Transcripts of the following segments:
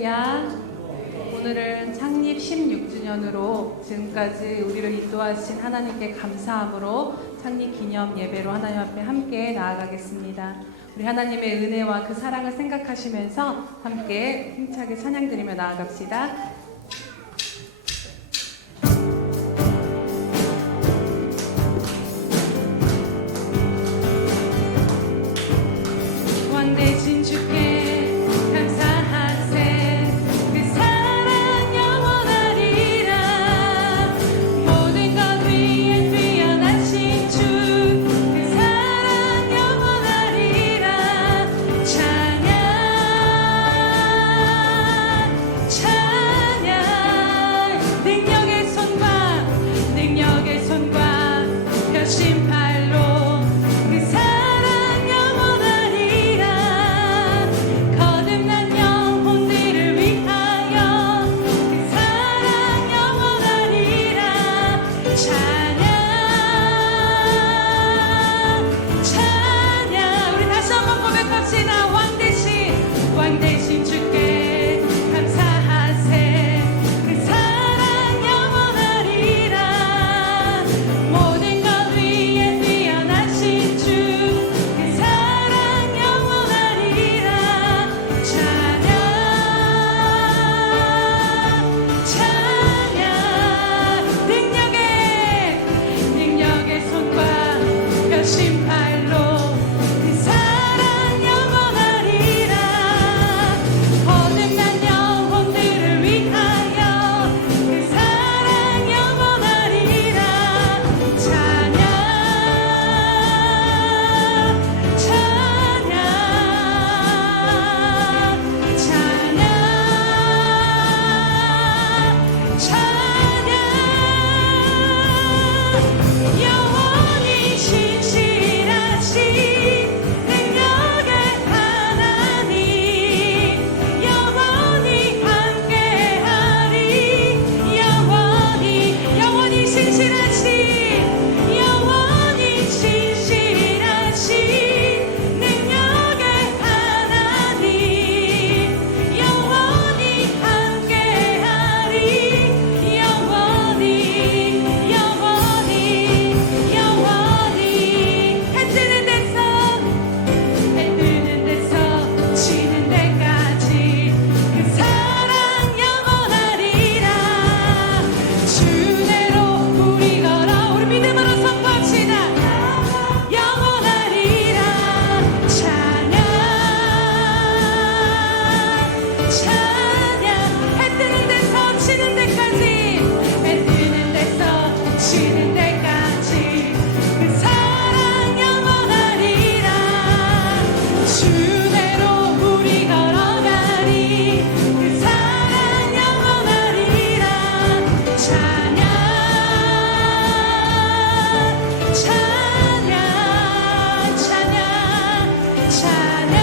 할렐루야. 오늘은 창립 16주년으로 지금까지 우리를 인도하신 하나님께 감사함으로 창립 기념 예배로 하나님 앞에 함께 나아가겠습니다. 우리 하나님의 은혜와 그 사랑을 생각하시면서 함께 힘차게 찬양드리며 나아갑시다. 왕대신 주께 감사하세. 그 사랑 영원하리라. 모든 것 위에 뛰어나신 주, 그 사랑 영원하리라. 찬양 찬양. 능력의 손과 펴신 팔로 그 사랑 영원하리라. 거듭난 영혼들을 위하여 그 사랑 영원하리라. 찬양 찬양. 우리 다시 한번 고백합시다. 왕대신 주께 감사하세. 그 사랑 영원하리라. 모든 것 위에 뛰어나신 주, 그 사랑 영원하리라. 찬양 찬양. 능력의 손과 펴신 팔로 그 사랑 영원하리라. 거듭난 영혼들을 위하여 그 사랑 영원하리라. 찬양 찬양 찬양 찬양. 영원히 신실하신 능력의 하나님, 영원히 함께하리. 영원히 신실하신 능력의 하나님, 영원히 함께하리. 영원히 해 뜨는 데서 지는 데까지 그 사랑 영원하리라. 주대로 우리 걸어 우리 믿음으로 선포합시다. 영원하리라. 찬양 찬양. 해 뜨는 데서 지는 데까지, 해 뜨는 데서 지는 데까지 그 사랑 영원하리라. 주대로 우리 걸어가리. 그 사랑 영원하리라. 찬양 찬양 찬양 찬양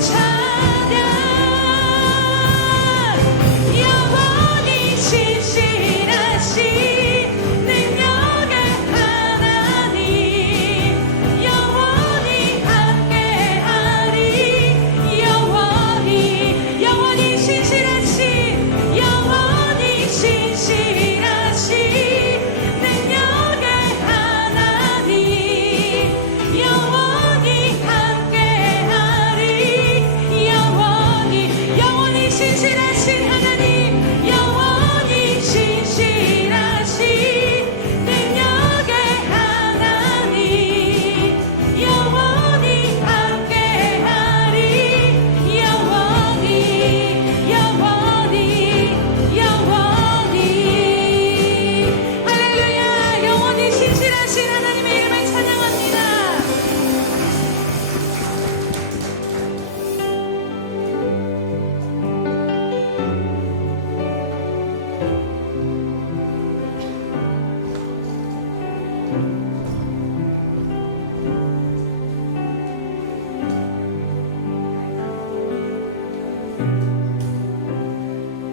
찬양. 영원히 신실하신 능력의 하나님, 영원히 함께하리. 영원히 신실하신 능력의 하나님, 영원히 함께하리. 영원히 신실하신 하나님, 영원히 신실하신 능력의 하나님, 영원히 함께하리. 할렐루야. 영원히 신실하신 하나님의 이름을 찬양합니다.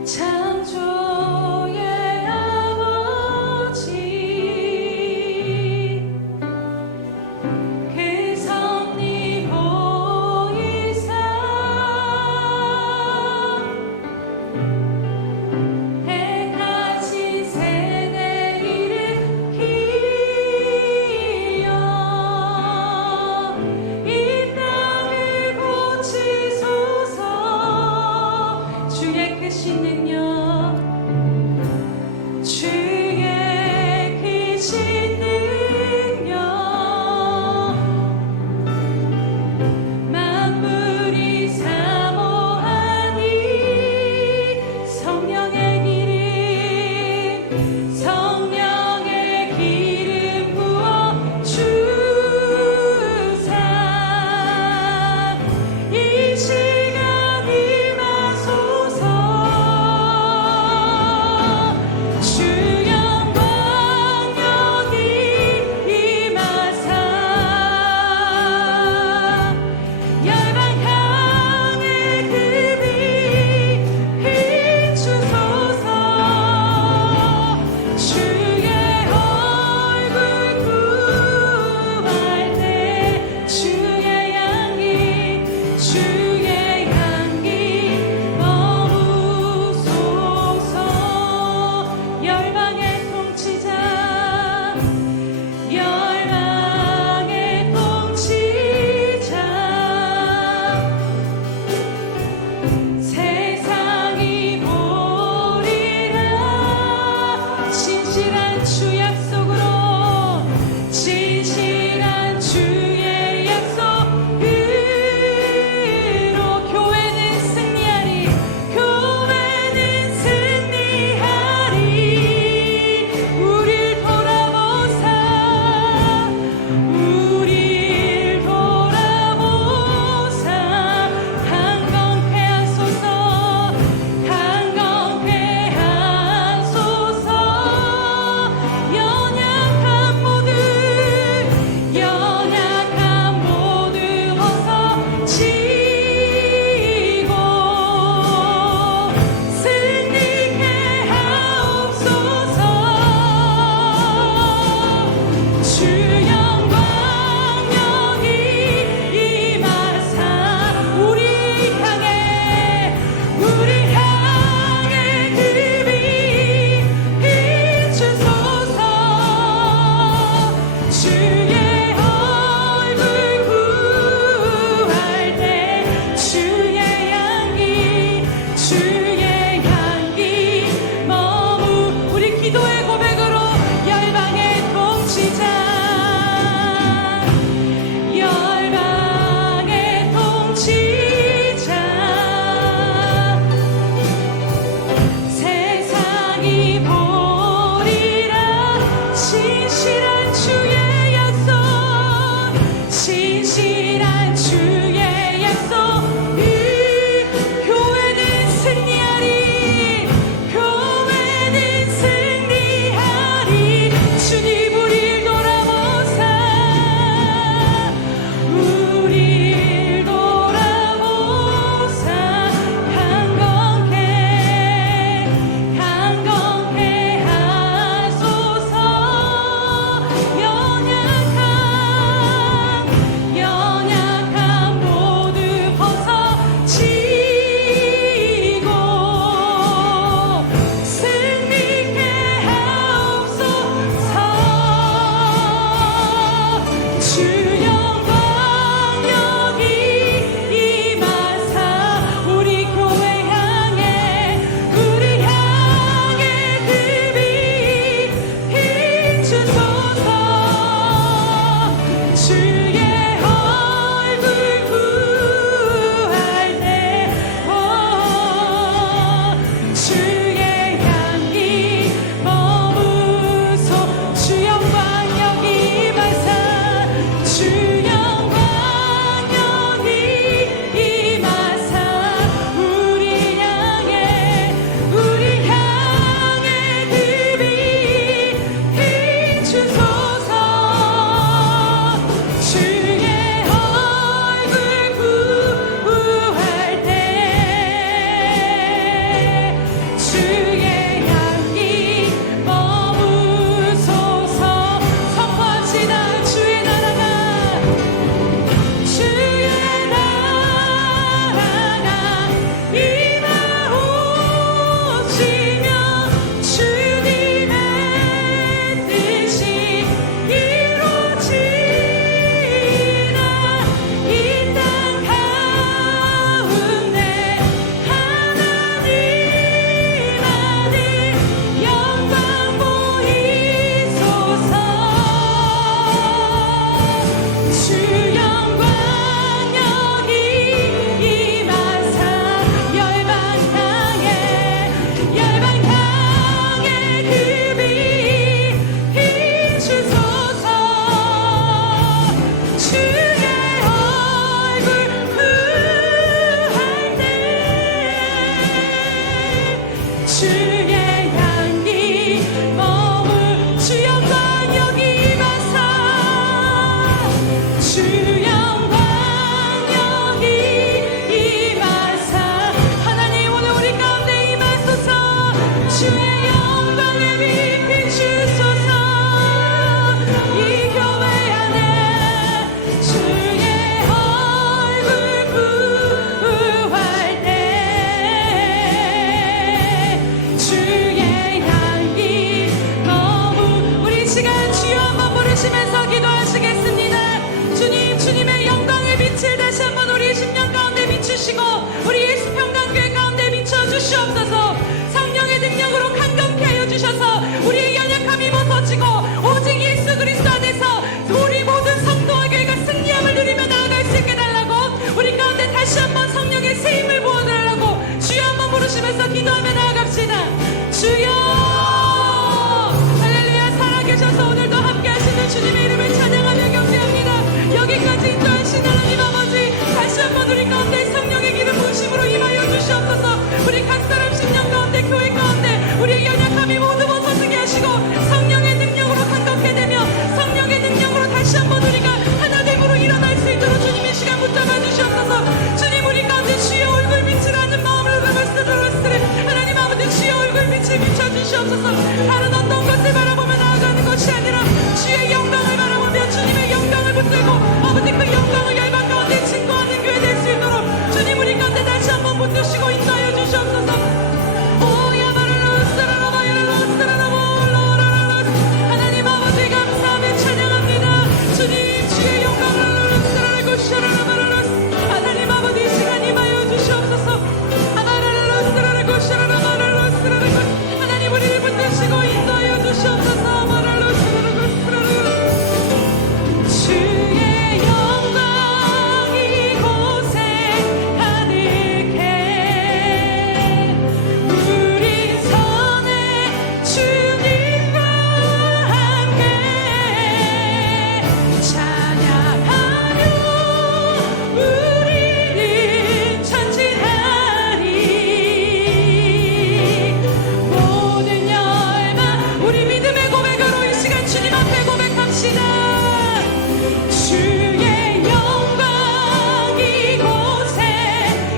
창조의 아버지, 그 섭리 보이사 크신 능력 주의 크신 능력 만물이 사모하니 성령의 기름 부어 주사 이 시간 임하소서 주의 향기 머물 주 영광 여기 임하사 주 영광 여기 임하사 하나님 오늘 우리 가운데 임하소서 주의 영광의 빛 비추소서 이 교회 안에 주의 얼굴 구할 때 주의 향기 너무 우리 시간 주여 한번 부르시면서 기도하시겠습니다. 주님 주님의 영광의 빛을 다시 한번 우리 심령 가운데 비추시고 우리 예수평강교회 가운데 비춰주시옵소서. 성령의 능력으로 강건케 하여 주셔서 우리의 연약함이 벗어지고 오직 예수 그리스도 안에서 우리 모든 성도와 교회가 승리함을 누리며 나아갈 수 있게 달라고 우리 가운데 다시 한번 성령의 세임을 부어달라고 주여 한번 부르시면서 기도하며 나아갑시다. 주여 할렐루야 살아계셔서 오늘도 함께 하시는 주님의 이름을 찬양하며 경배합니다. 여기까지 인도하신 하나님 아버지 다시 한번 우리 가운데 성령의 기름 부으심으로 임하여 주시옵소서. 우리 각 사람 심령 가운데 교회 가운데 우리의 연약함이 모두 벗어지게 하시고 성령의 능력으로 강건케 되며 성령의 능력으로 다시 한번 우리가 하나됨으로 일어날 수 있도록 주님의 시간 붙잡아 주시옵소서. 주님 우리 가운데 주의 얼굴 빛이라는 마음으로 스르르 하나님 아버지 주의 얼굴 빛을 비춰주시옵소서. 다른 어떤 것을 바라보며 나아가는 것이 아니라 주의 영광을 바라보며 주님의 영광을 붙들고 아버지 그 영광을 열방 가운데 증거하는 교회 될 수 있도록 주님 우리 가운데 다시 한번 붙드시고 인도하여 주시옵소서. 하나님 아버지 감사하며 찬양합니다. 주님 주의 영광을 하나님 아버지 이 시간 임하여 주시옵소서. 하나님 우리를 붙드시고 인도하여 주시옵소서. 주의 영광 이곳에 가득해 우리 선에 주님과 함께 찬양하며 우리는 전진하리 모든 열망 우리 믿음의 고백으로 이 시간 주님 앞에 고백합시다. 주의 영광 이곳에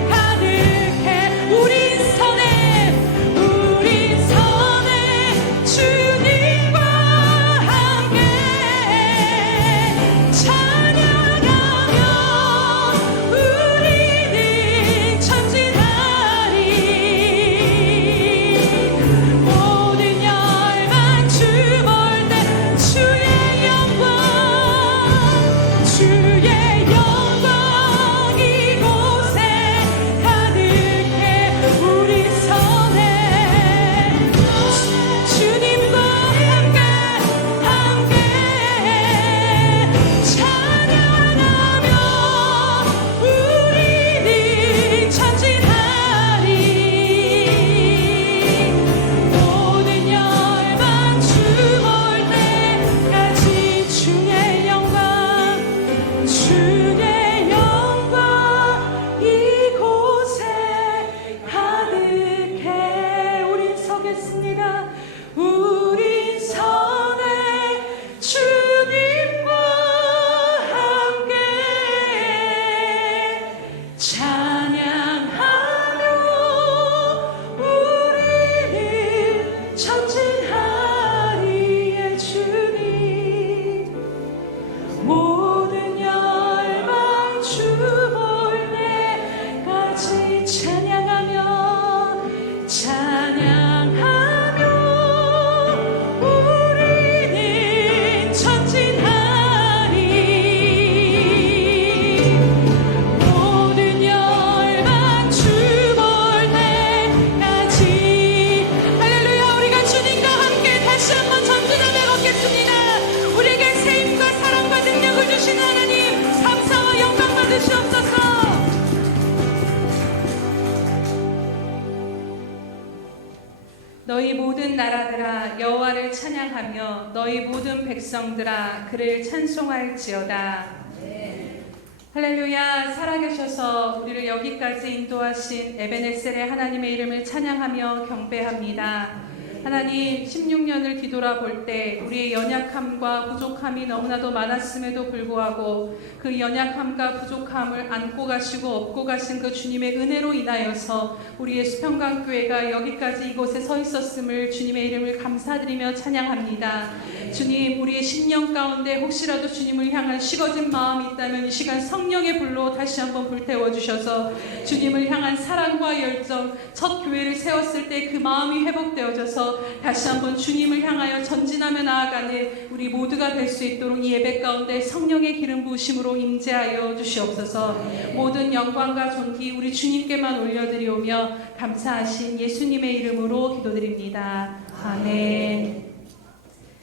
가득해 우리 선에 주님과 함께 찬양하며 우리는 전진하리 모든 열망 주 볼 때 주의 영광 이곳에 가득해 우리 선에 주님과 함께 찬양하며 우리는 전진하리 모든 열망 주 볼 때까지 주의 영광 이곳에 가득해 우린 서겠습니다. 우린 선에 주님과 함께 찬양하며 우리는 전진하리에 주님 모든 열망 주 볼 때까지 찬양하며 우리는 전진하리 모든 열망 주 볼 때까지 할렐루야 우리가 주님과 함께 다시 한번 전진하며 걷겠습니다. 우리에게 세임과 사랑과 능력을 주시는 하나님 감사와 영광 받으시옵소서. 너희 모든 나라들아 여호와를 찬양하며 너희 모든 백성들아 그를 찬송할지어다. 할렐루야. 살아계셔서 우리를 여기까지 인도하신 에베네셀의 하나님의 이름을 찬양하며 경배합니다. 하나님, 16년을 뒤돌아볼 때 우리의 연약함과 부족함이 너무나도 많았음에도 불구하고 그 연약함과 부족함을 안고 가시고 업고 가신 그 주님의 은혜로 인하여서 우리의 수평강교회가 여기까지 이곳에 서 있었음을 주님의 이름을 감사드리며 찬양합니다. 주님, 우리의 심령 가운데 혹시라도 주님을 향한 식어진 마음이 있다면 이 시간 성령의 불로 다시 한번 불태워 주셔서 주님을 향한 사랑과 열정, 첫 교회를 세웠을 때 그 마음이 회복되어져서 다시 한번 주님을 향하여 전진하며 나아가는 우리 모두가 될 수 있도록 이 예배 가운데 성령의 기름 부으심으로 임재하여 주시옵소서. 모든 영광과 존귀 우리 주님께만 올려드리오며 감사하신 예수님의 이름으로 기도드립니다. 아멘.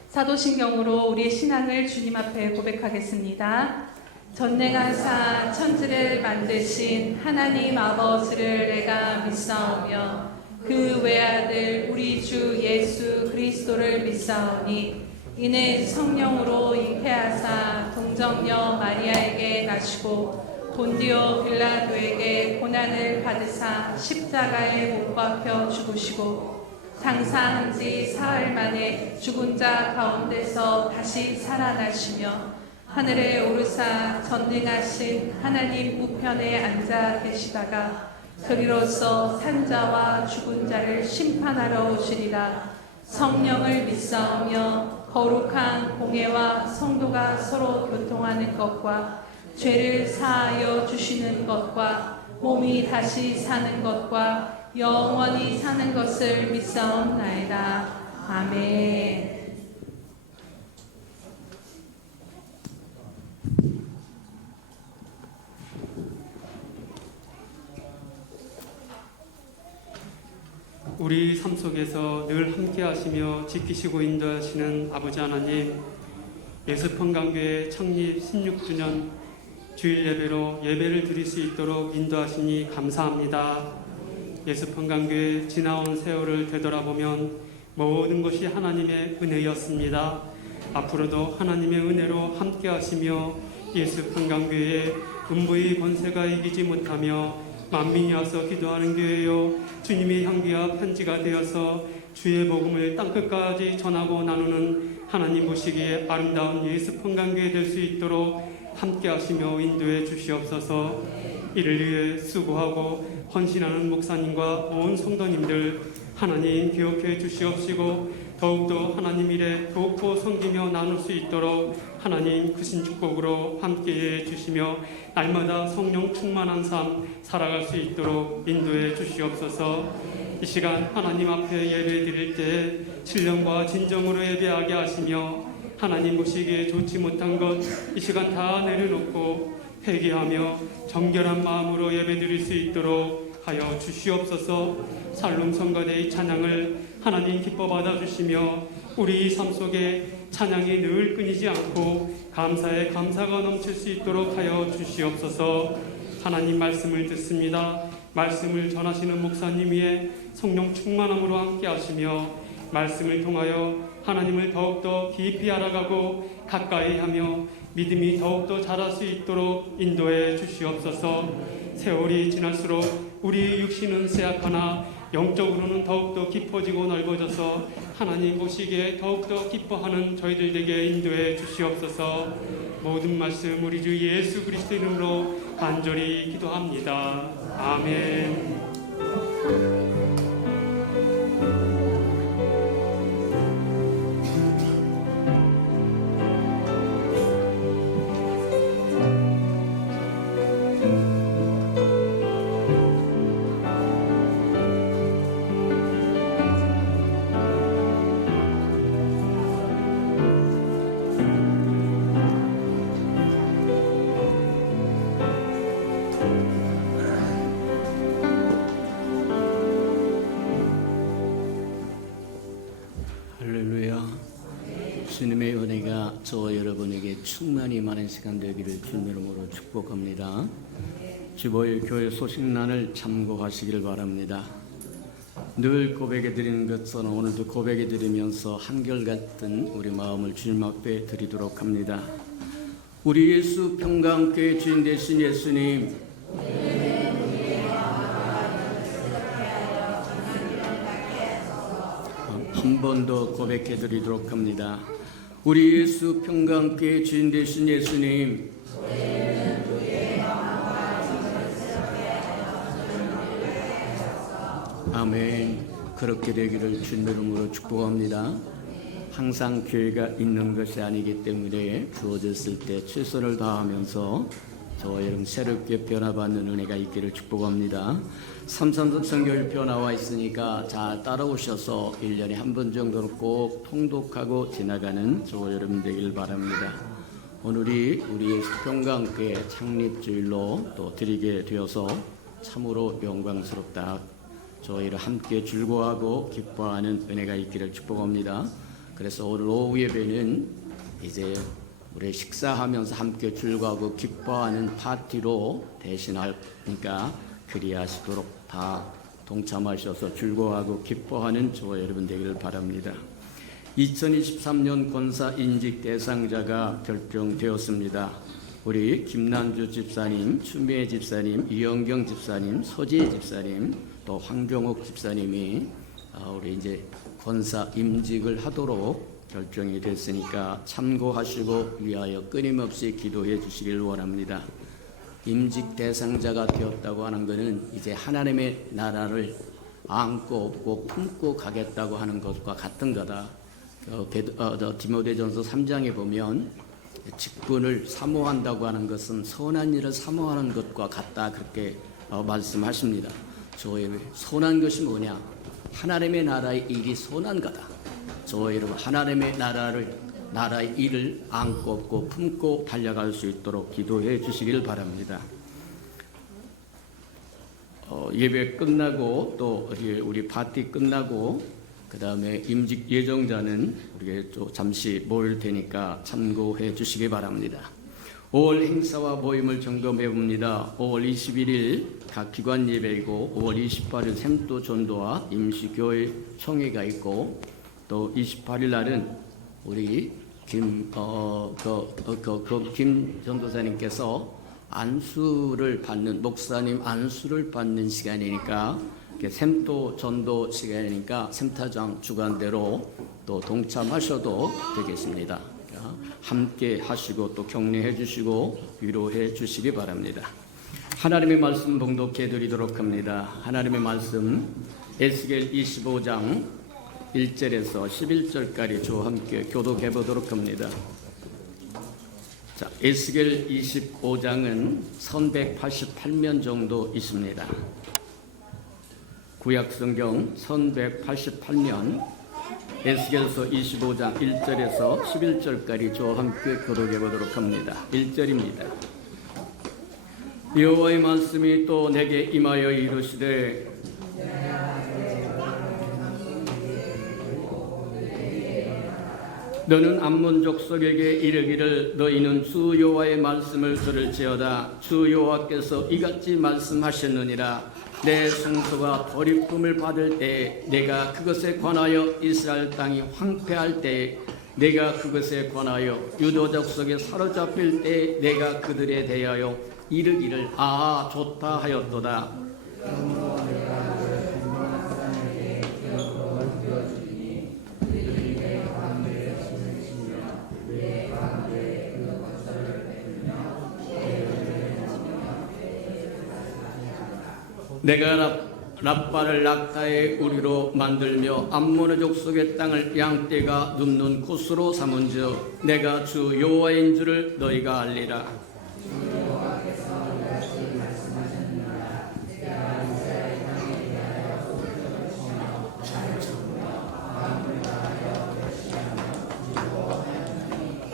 사도신경으로 우리의 신앙을 주님 앞에 고백하겠습니다. 전능하사 천지를 만드신 하나님 아버지를 내가 믿사오며 그 외아들 우리 주 예수 그리스도를 믿사오니 이는 성령으로 잉태하사 동정녀 마리아에게 나시고 본디오 빌라도에게 고난을 받으사 십자가에 못 박혀 죽으시고 장사한 지 사흘 만에 죽은 자 가운데서 다시 살아나시며 하늘에 오르사 전능하신 하나님 우편에 앉아 계시다가 그리로서 산자와 죽은 자를 심판하러 오시리라. 성령을 믿사오며 거룩한 공회와 성도가 서로 교통하는 것과 죄를 사하여 주시는 것과 몸이 다시 사는 것과 영원히 사는 것을 믿사옵나이다. 아멘. 우리 삶 속에서 늘 함께 하시며 지키시고 인도하시는 아버지 하나님, 예수평강교회 창립 16주년 주일 예배로 예배를 드릴 수 있도록 인도하시니 감사합니다. 예수평강교회 지나온 세월을 되돌아보면 모든 것이 하나님의 은혜였습니다. 앞으로도 하나님의 은혜로 함께 하시며 예수평강교회의 음부의 권세가 이기지 못하며 만민이 와서 기도하는 교회요, 주님의 향기와 편지가 되어서 주의 복음을 땅끝까지 전하고 나누는 하나님 보시기에 아름다운 예수평강교회 될 수 있도록 함께 하시며 인도해 주시옵소서. 이를 위해 수고하고 헌신하는 목사님과 온 성도님들 하나님 기억해 주시옵시고 더욱더 하나님 일에 더욱더 섬기며 나눌 수 있도록 하나님 크신 축복으로 함께해 주시며 날마다 성령 충만한 삶 살아갈 수 있도록 인도해 주시옵소서. 이 시간 하나님 앞에 예배 드릴 때 신령과 진정으로 예배하게 하시며 하나님 보시기에 좋지 못한 것 이 시간 다 내려놓고 회개하며 정결한 마음으로 예배 드릴 수 있도록 하여 주시옵소서. 살룸 성가대의 찬양을 하나님 기뻐 받아주시며 우리 삶 속에 찬양이 늘 끊이지 않고 감사에 감사가 넘칠 수 있도록 하여 주시옵소서. 하나님 말씀을 듣습니다. 말씀을 전하시는 목사님 위에 성령 충만함으로 함께 하시며 말씀을 통하여 하나님을 더욱더 깊이 알아가고 가까이 하며 믿음이 더욱더 자랄 수 있도록 인도해 주시옵소서. 세월이 지날수록 우리 육신은 쇠약하나 영적으로는 더욱더 깊어지고 넓어져서 하나님 보시기에 더욱더 기뻐하는 저희들 에게 인도해 주시옵소서. 모든 말씀 우리 주 예수 그리스도 이름으로 간절히 기도합니다. 아멘. 주님의 은혜가 저와 여러분에게 충만히 많은 시간 되기를 주님 이름으로 축복합니다. 15일 교회 소식란을 참고하시길 바랍니다. 늘 고백해 드리는 것처럼 오늘도 고백해 드리면서 한결같은 우리 마음을 주님 앞에 드리도록 합니다. 우리 예수 평강교회 주인 되신 예수님, 한 번 더 고백해 드리도록 합니다. 우리 예수 평강교회 주인 되신 예수님, 아멘. 그렇게 되기를 주님의 이름으로 축복합니다. 항상 교회가 있는 것이 아니기 때문에 주어졌을 때 최선을 다하면서 저와 여러분 새롭게 변화받는 은혜가 있기를 축복합니다. 삼삼선 선교일표 나와 있으니까 잘 따라오셔서 1년에 한 번 정도는 꼭 통독하고 지나가는 저와 여러분 되길 바랍니다. 오늘이 우리의 평강교회 창립주일로 또 드리게 되어서 참으로 영광스럽다. 저희를 함께 즐거워하고 기뻐하는 은혜가 있기를 축복합니다. 그래서 오늘 오후 예배는 이제 우리 식사하면서 함께 즐거워하고 기뻐하는 파티로 대신하니까 그리하시도록 다 동참하셔서 즐거워하고 기뻐하는 저와 여러분 되기를 바랍니다. 2023년 권사 인직 대상자가 결정되었습니다. 우리 김난주 집사님, 추미애 집사님, 이영경 집사님, 서지혜 집사님, 또 황종옥 집사님이 우리 이제 권사 임직을 하도록 결정이 됐으니까 참고하시고 위하여 끊임없이 기도해 주시길 원합니다. 임직 대상자가 되었다고 하는 것은 이제 하나님의 나라를 안고 업고 품고 가겠다고 하는 것과 같은 거다. 디모데전서 3장에 보면 직분을 사모한다고 하는 것은 선한 일을 사모하는 것과 같다, 그렇게 말씀하십니다. 저의 선한 것이 뭐냐? 하나님의 나라의 일이 선한 거다. 저와 여러분 하나님의 나라의 일을 안고 업고 품고 달려갈 수 있도록 기도해 주시길 바랍니다. 예배 끝나고 또 우리 파티 끝나고 그 다음에 임직 예정자는 우리가 또 잠시 모일 테니까 참고해 주시기 바랍니다. 5월 행사와 모임을 점검해 봅니다. 5월 21일 각 기관 예배이고 5월 28일 생도 전도와 임시교회 총회가 있고 또 28일 날은 우리 김 전도사님께서 안수를 받는 목사님 안수를 받는 시간이니까 샘도 전도 시간이니까 샘타장 주관대로 또 동참하셔도 되겠습니다. 함께 하시고 또 격려해 주시고 위로해 주시기 바랍니다. 하나님의 말씀 봉독해 드리도록 합니다. 하나님의 말씀 에스겔 25장 1절에서 11절까지 저와 함께 교독해 보도록 합니다. 자, 에스겔 25장은 1188면 정도 있습니다. 구약성경 1188면 에스겔서 25장 1절에서 11절까지 저와 함께 교독해 보도록 합니다. 1절입니다. 여호와의 말씀이 또 내게 임하여 이르시되 너는 암몬 족속에게 이르기를 너희는 주 여호와의 말씀을 들을지어다. 주 여호와께서 이같이 말씀하셨느니라. 내 성소가 버림품을 받을 때 내가 그것에 관하여 이스라엘 땅이 황폐할 때 내가 그것에 관하여 유다 족속에 사로잡힐 때 내가 그들에 대하여 이르기를 아 좋다 하였도다. 내가 랍바를 낙타의 우리로 만들며 암몬의 족속의 땅을 양떼가 눕는 곳으로 삼은즉 내가 주 여호와인 줄을 너희가 알리라.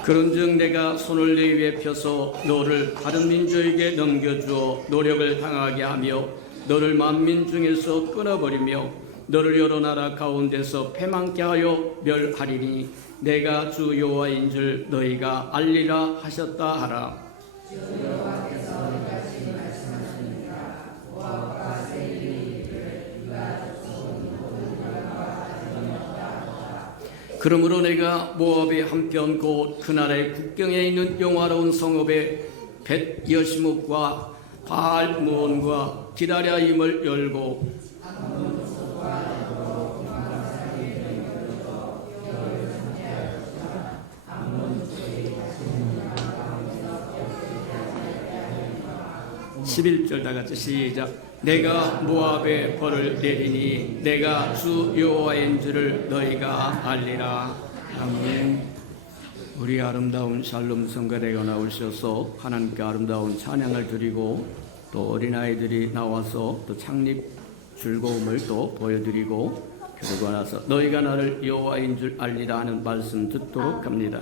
그런즉 내가 손을 내 위에 펴서 너를 다른 민족에게 넘겨주어 노력을 당하게 하며 너를 만민 중에서 끊어버리며 너를 여러 나라 가운데서 패망케 하여 멸하리니 내가 주 여호와인 줄 너희가 알리라 하셨다 하라. 그러므로 내가 모압의 한편 곧 그나라의 국경에 있는 영화로운 성읍에 벳 여시목과 바알므온과 기다랴임을 열고 (11절) 다 같이 시작. 내가 모압에 벌을 내리니 내가 주 여호와인 줄을 너희가 알리라. 아멘. 우리 아름다운 샬롬 성가대가 나오셔서 하나님께 아름다운 찬양을 드리고 또 어린아이들이 나와서 또 창립 즐거움을 또 보여드리고 그러고 나서 너희가 나를 여호와인 줄 알리라 하는 말씀 듣도록 합니다.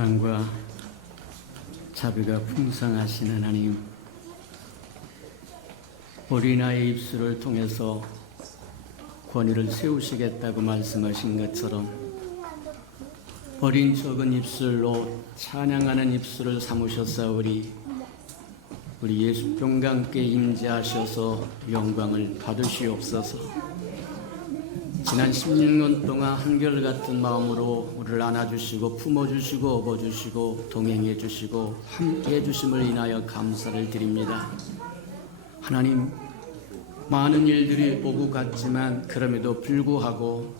사랑과 자비가 풍성하신 하나님, 어린아이의 입술을 통해서 권위를 세우시겠다고 말씀하신 것처럼 어린 적은 입술로 찬양하는 입술을 삼으셨사오니 우리 예수병과 함께 임재하셔서 영광을 받으시옵소서. 지난 16년 동안 한결같은 마음으로 우리를 안아주시고 품어주시고 업어주시고 동행해 주시고 함께해 주심을 인하여 감사를 드립니다. 하나님, 많은 일들이 오고 갔지만 그럼에도 불구하고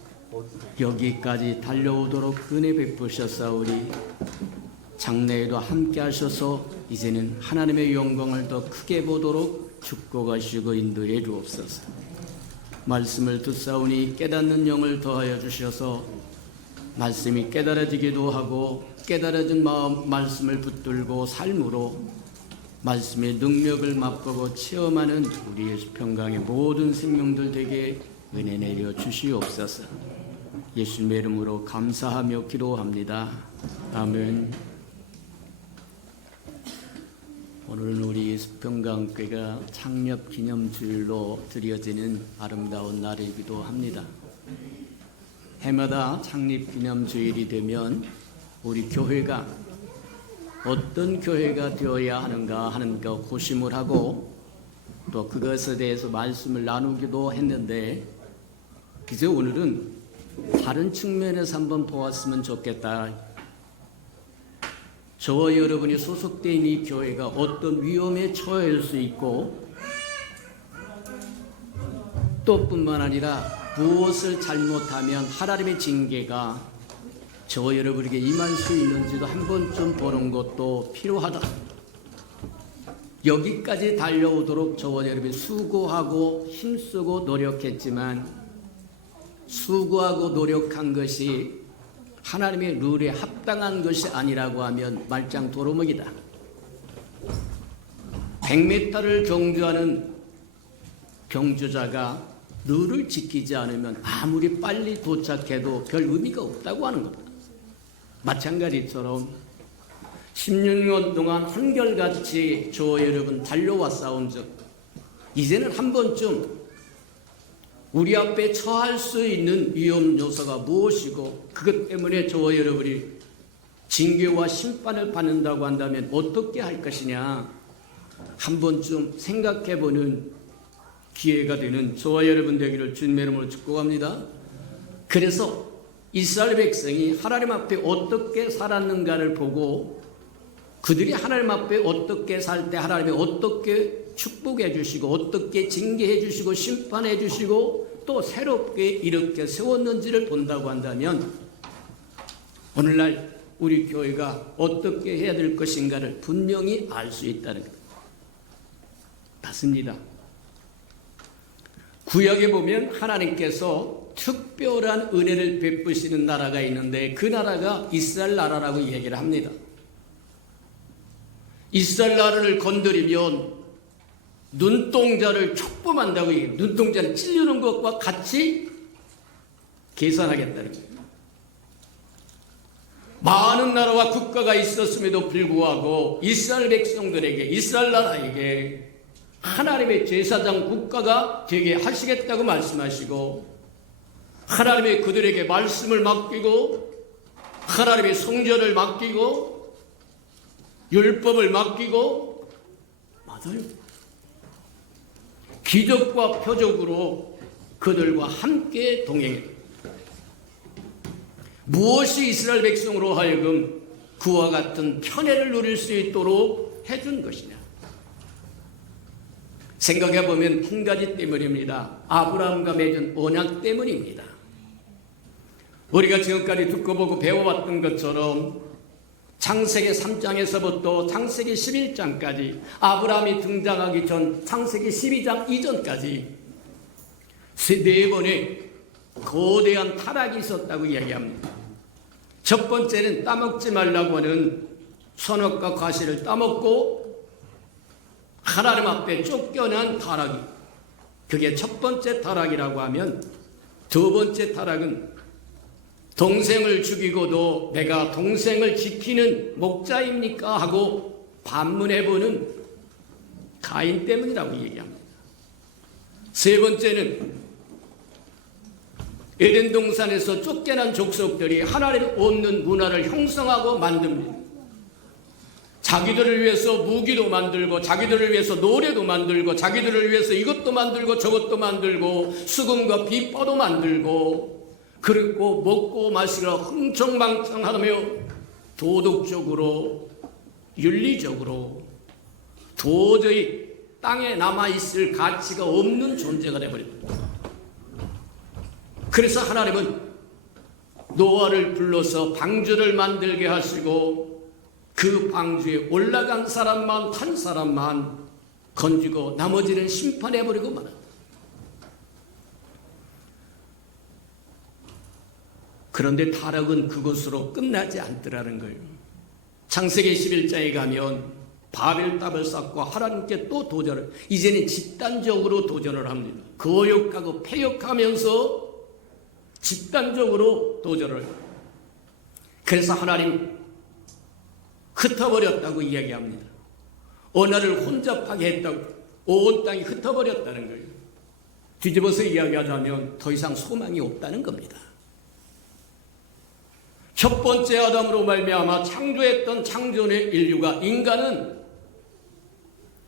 여기까지 달려오도록 은혜 베푸셨사오니 장래에도 함께 하셔서 이제는 하나님의 영광을 더 크게 보도록 축복하시고 인도해 주옵소서. 말씀을 듣사오니 깨닫는 영을 더하여 주셔서 말씀이 깨달아지기도 하고 깨달아진 마음 말씀을 붙들고 삶으로 말씀의 능력을 맛보고 체험하는 우리 예수 평강의 모든 생명들 되게 은혜 내려 주시옵소서. 예수님의 이름으로 감사하며 기도합니다. 아멘. 오늘은 우리 예수평강교회가 창립 기념주일로 드려지는 아름다운 날이기도 합니다. 해마다 창립 기념주일이 되면 우리 교회가 어떤 교회가 되어야 하는가 하는 거 고심을 하고 또 그것에 대해서 말씀을 나누기도 했는데 이제 오늘은 다른 측면에서 한번 보았으면 좋겠다. 저와 여러분이 소속되어 있는 이 교회가 어떤 위험에 처할 수 있고 또 뿐만 아니라 무엇을 잘못하면 하나님의 징계가 저와 여러분에게 임할 수 있는지도 한 번쯤 보는 것도 필요하다. 여기까지 달려오도록 저와 여러분이 수고하고 힘쓰고 노력했지만 수고하고 노력한 것이 하나님의 룰에 합당한 것이 아니라고 하면 말짱 도루묵이다. 100m를 경주하는 경주자가 룰을 지키지 않으면 아무리 빨리 도착해도 별 의미가 없다고 하는 겁니다. 마찬가지처럼 16년 동안 한결같이 저와 여러분 달려왔사온 즉 이제는 한 번쯤 우리 앞에 처할 수 있는 위험 요소가 무엇이고 그것 때문에 저와 여러분이 징계와 심판을 받는다고 한다면 어떻게 할 것이냐 한 번쯤 생각해보는 기회가 되는 저와 여러분 되기를 주님의 이름으로 축복합니다. 그래서 이스라엘 백성이 하나님 앞에 어떻게 살았는가를 보고 그들이 하나님 앞에 어떻게 살 때 하나님이 어떻게 축복해 주시고 어떻게 징계해 주시고 심판해 주시고 또 새롭게 이렇게 세웠는지를 본다고 한다면 오늘날 우리 교회가 어떻게 해야 될 것인가를 분명히 알 수 있다는 것. 맞습니다. 구약에 보면 하나님께서 특별한 은혜를 베푸시는 나라가 있는데 그 나라가 이스라엘 나라라고 얘기를 합니다. 이스라엘 나라를 건드리면 눈동자를 촉범한다고 얘기해요. 눈동자를 찔르는 것과 같이 계산하겠다는 거예요. 많은 나라와 국가가 있었음에도 불구하고 이스라엘 백성들에게 이스라엘 나라에게 하나님의 제사장 국가가 되게 하시겠다고 말씀하시고 하나님의 그들에게 말씀을 맡기고 하나님의 성전을 맡기고 율법을 맡기고 맞아요. 기적과 표적으로 그들과 함께 동행해. 무엇이 이스라엘 백성으로 하여금 그와 같은 편애를 누릴 수 있도록 해준 것이냐. 생각해보면 한 가지 때문입니다. 아브라함과 맺은 언약 때문입니다. 우리가 지금까지 듣고 보고 배워왔던 것처럼 창세기 3장에서부터 창세기 11장까지 아브라함이 등장하기 전 창세기 12장 이전까지 네 번의 거대한 타락이 있었다고 이야기합니다. 첫 번째는 따먹지 말라고 하는 선악과 과실을 따먹고 하나님 앞에 쫓겨난 타락이 그게 첫 번째 타락이라고 하면 두 번째 타락은 동생을 죽이고도 내가 동생을 지키는 목자입니까? 하고 반문해보는 가인 때문이라고 얘기합니다. 세 번째는 에덴 동산에서 쫓겨난 족속들이 하나님 없는 문화를 형성하고 만듭니다. 자기들을 위해서 무기도 만들고, 자기들을 위해서 노래도 만들고, 자기들을 위해서 이것도 만들고 저것도 만들고, 수금과 비파도 만들고, 그리고 먹고 마시러 흥청망청하며 도덕적으로, 윤리적으로 도저히 땅에 남아있을 가치가 없는 존재가 되어버립니다. 그래서 하나님은 노아를 불러서 방주를 만들게 하시고, 그 방주에 올라간 사람만 한 사람만 건지고 나머지는 심판해버리고 말았다. 그런데 타락은 그것으로 끝나지 않더라는 거예요. 창세기 11장에 가면 바벨탑을 쌓고 하나님께 또 도전을, 이제는 집단적으로 도전을 합니다. 거역하고 폐역하면서 집단적으로 도전을. 그래서 하나님 흩어버렸다고 이야기합니다. 언어를 혼잡하게 했다고, 온 땅이 흩어버렸다는 거예요. 뒤집어서 이야기하자면 더 이상 소망이 없다는 겁니다. 첫 번째 아담으로 말미암아 창조했던 창조의 인류가, 인간은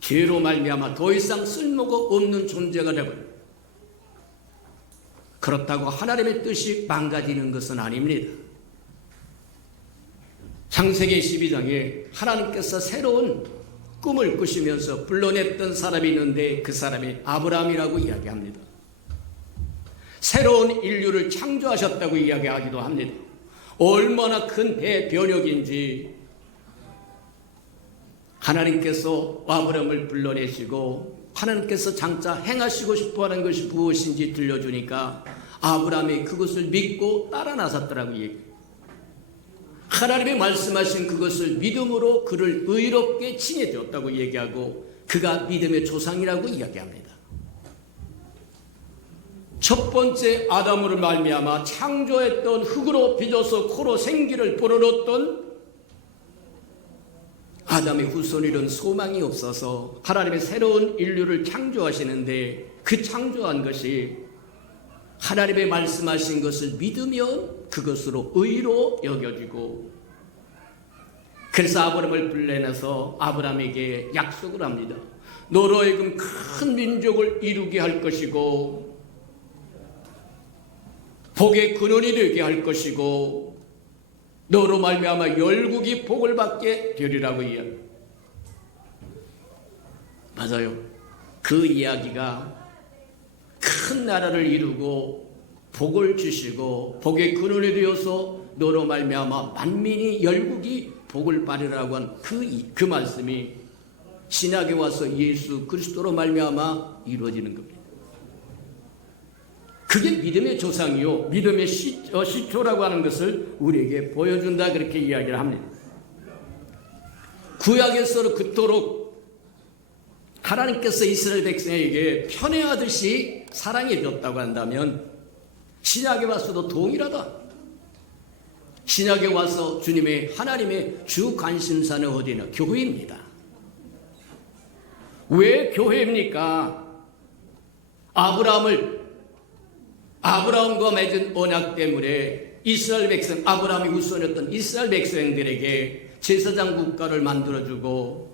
죄로 말미암아 더 이상 쓸모가 없는 존재가 되어버려요. 그렇다고 하나님의 뜻이 망가지는 것은 아닙니다. 창세기 12장에 하나님께서 새로운 꿈을 꾸시면서 불러냈던 사람이 있는데 그 사람이 아브라함이라고 이야기합니다. 새로운 인류를 창조하셨다고 이야기하기도 합니다. 얼마나 큰 대변혁인지 하나님께서 아브라함을 불러내시고 하나님께서 장차 행하시고 싶어하는 것이 무엇인지 들려주니까 아브라함이 그것을 믿고 따라 나섰더라고 얘기해요. 하나님이 말씀하신 그것을 믿음으로 그를 의롭게 칭해주었다고 얘기하고 그가 믿음의 조상이라고 이야기합니다. 첫 번째 아담으로 말미암아 창조했던 흙으로 빚어서 코로 생기를 불어넣었던 아담의 후손들은 소망이 없어서 하나님의 새로운 인류를 창조하시는데 그 창조한 것이 하나님의 말씀하신 것을 믿으면 그것으로 의로 여겨지고, 그래서 아브라함을 불러내서 아브라함에게 약속을 합니다. 너로 하여금 큰 민족을 이루게 할 것이고 복의 근원이 되게 할 것이고 너로 말미암아 열국이 복을 받게 되리라고 이야기합니다. 맞아요. 그 이야기가 큰 나라를 이루고 복을 주시고 복의 근원이 되어서 너로 말미암아 만민이 열국이 복을 받으라고 한 그 말씀이 신약에 와서 예수 그리스도로 말미암아 이루어지는 겁니다. 그게 믿음의 조상이요 믿음의 시초라고 하는 것을 우리에게 보여준다, 그렇게 이야기를 합니다. 구약에서 그토록 하나님께서 이스라엘 백성에게 편애하듯이 사랑해 줬다고 한다면 신약에 와서도 동일하다. 신약에 와서 주님의 하나님의 주 관심사는 어디나 교회입니다. 왜 교회입니까? 아브라함과 맺은 언약 때문에 이스라엘 백성, 아브라함이 후손이었던 이스라엘 백성들에게 제사장 국가를 만들어주고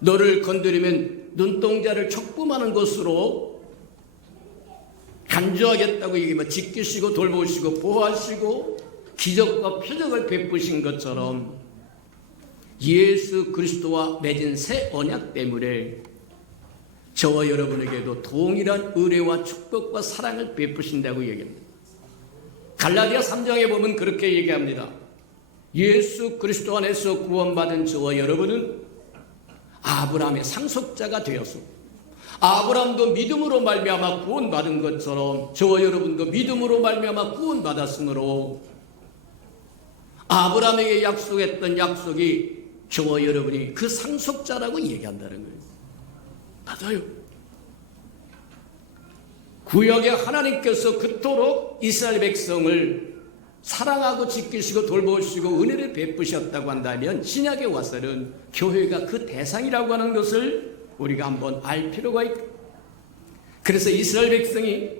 너를 건드리면 눈동자를 촉범하는 것으로 간주하겠다고 얘기하면 지키시고 돌보시고 보호하시고 기적과 표적을 베푸신 것처럼 예수 그리스도와 맺은 새 언약 때문에 저와 여러분에게도 동일한 의뢰와 축복과 사랑을 베푸신다고 얘기합니다. 갈라디아 3장에 보면 그렇게 얘기합니다. 예수 그리스도 안에서 구원받은 저와 여러분은 아브라함의 상속자가 되었소. 아브라함도 믿음으로 말미암아 구원받은 것처럼 저와 여러분도 믿음으로 말미암아 구원받았으므로 아브라함에게 약속했던 약속이 저와 여러분이 그 상속자라고 얘기한다는 거예요. 맞아요. 구약에 하나님께서 그토록 이스라엘 백성을 사랑하고 지키시고 돌보시고 은혜를 베푸셨다고 한다면 신약에 와서는 교회가 그 대상이라고 하는 것을 우리가 한번 알 필요가 있다. 그래서 이스라엘 백성이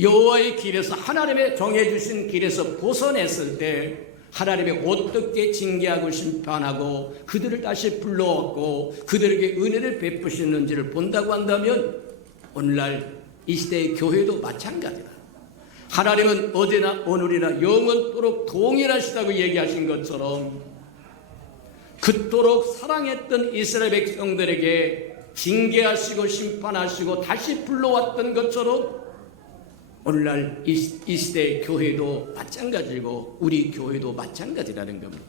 여호와의 길에서 하나님의 정해주신 길에서 벗어냈을 때 하나님이 어떻게 징계하고 심판하고 그들을 다시 불러왔고 그들에게 은혜를 베푸시는지를 본다고 한다면 오늘날 이 시대의 교회도 마찬가지다. 하나님은 어제나 오늘이나 영원토록 동일하시다고 얘기하신 것처럼 그토록 사랑했던 이스라엘 백성들에게 징계하시고 심판하시고 다시 불러왔던 것처럼 오늘날 이 시대의 교회도 마찬가지고 우리 교회도 마찬가지라는 겁니다.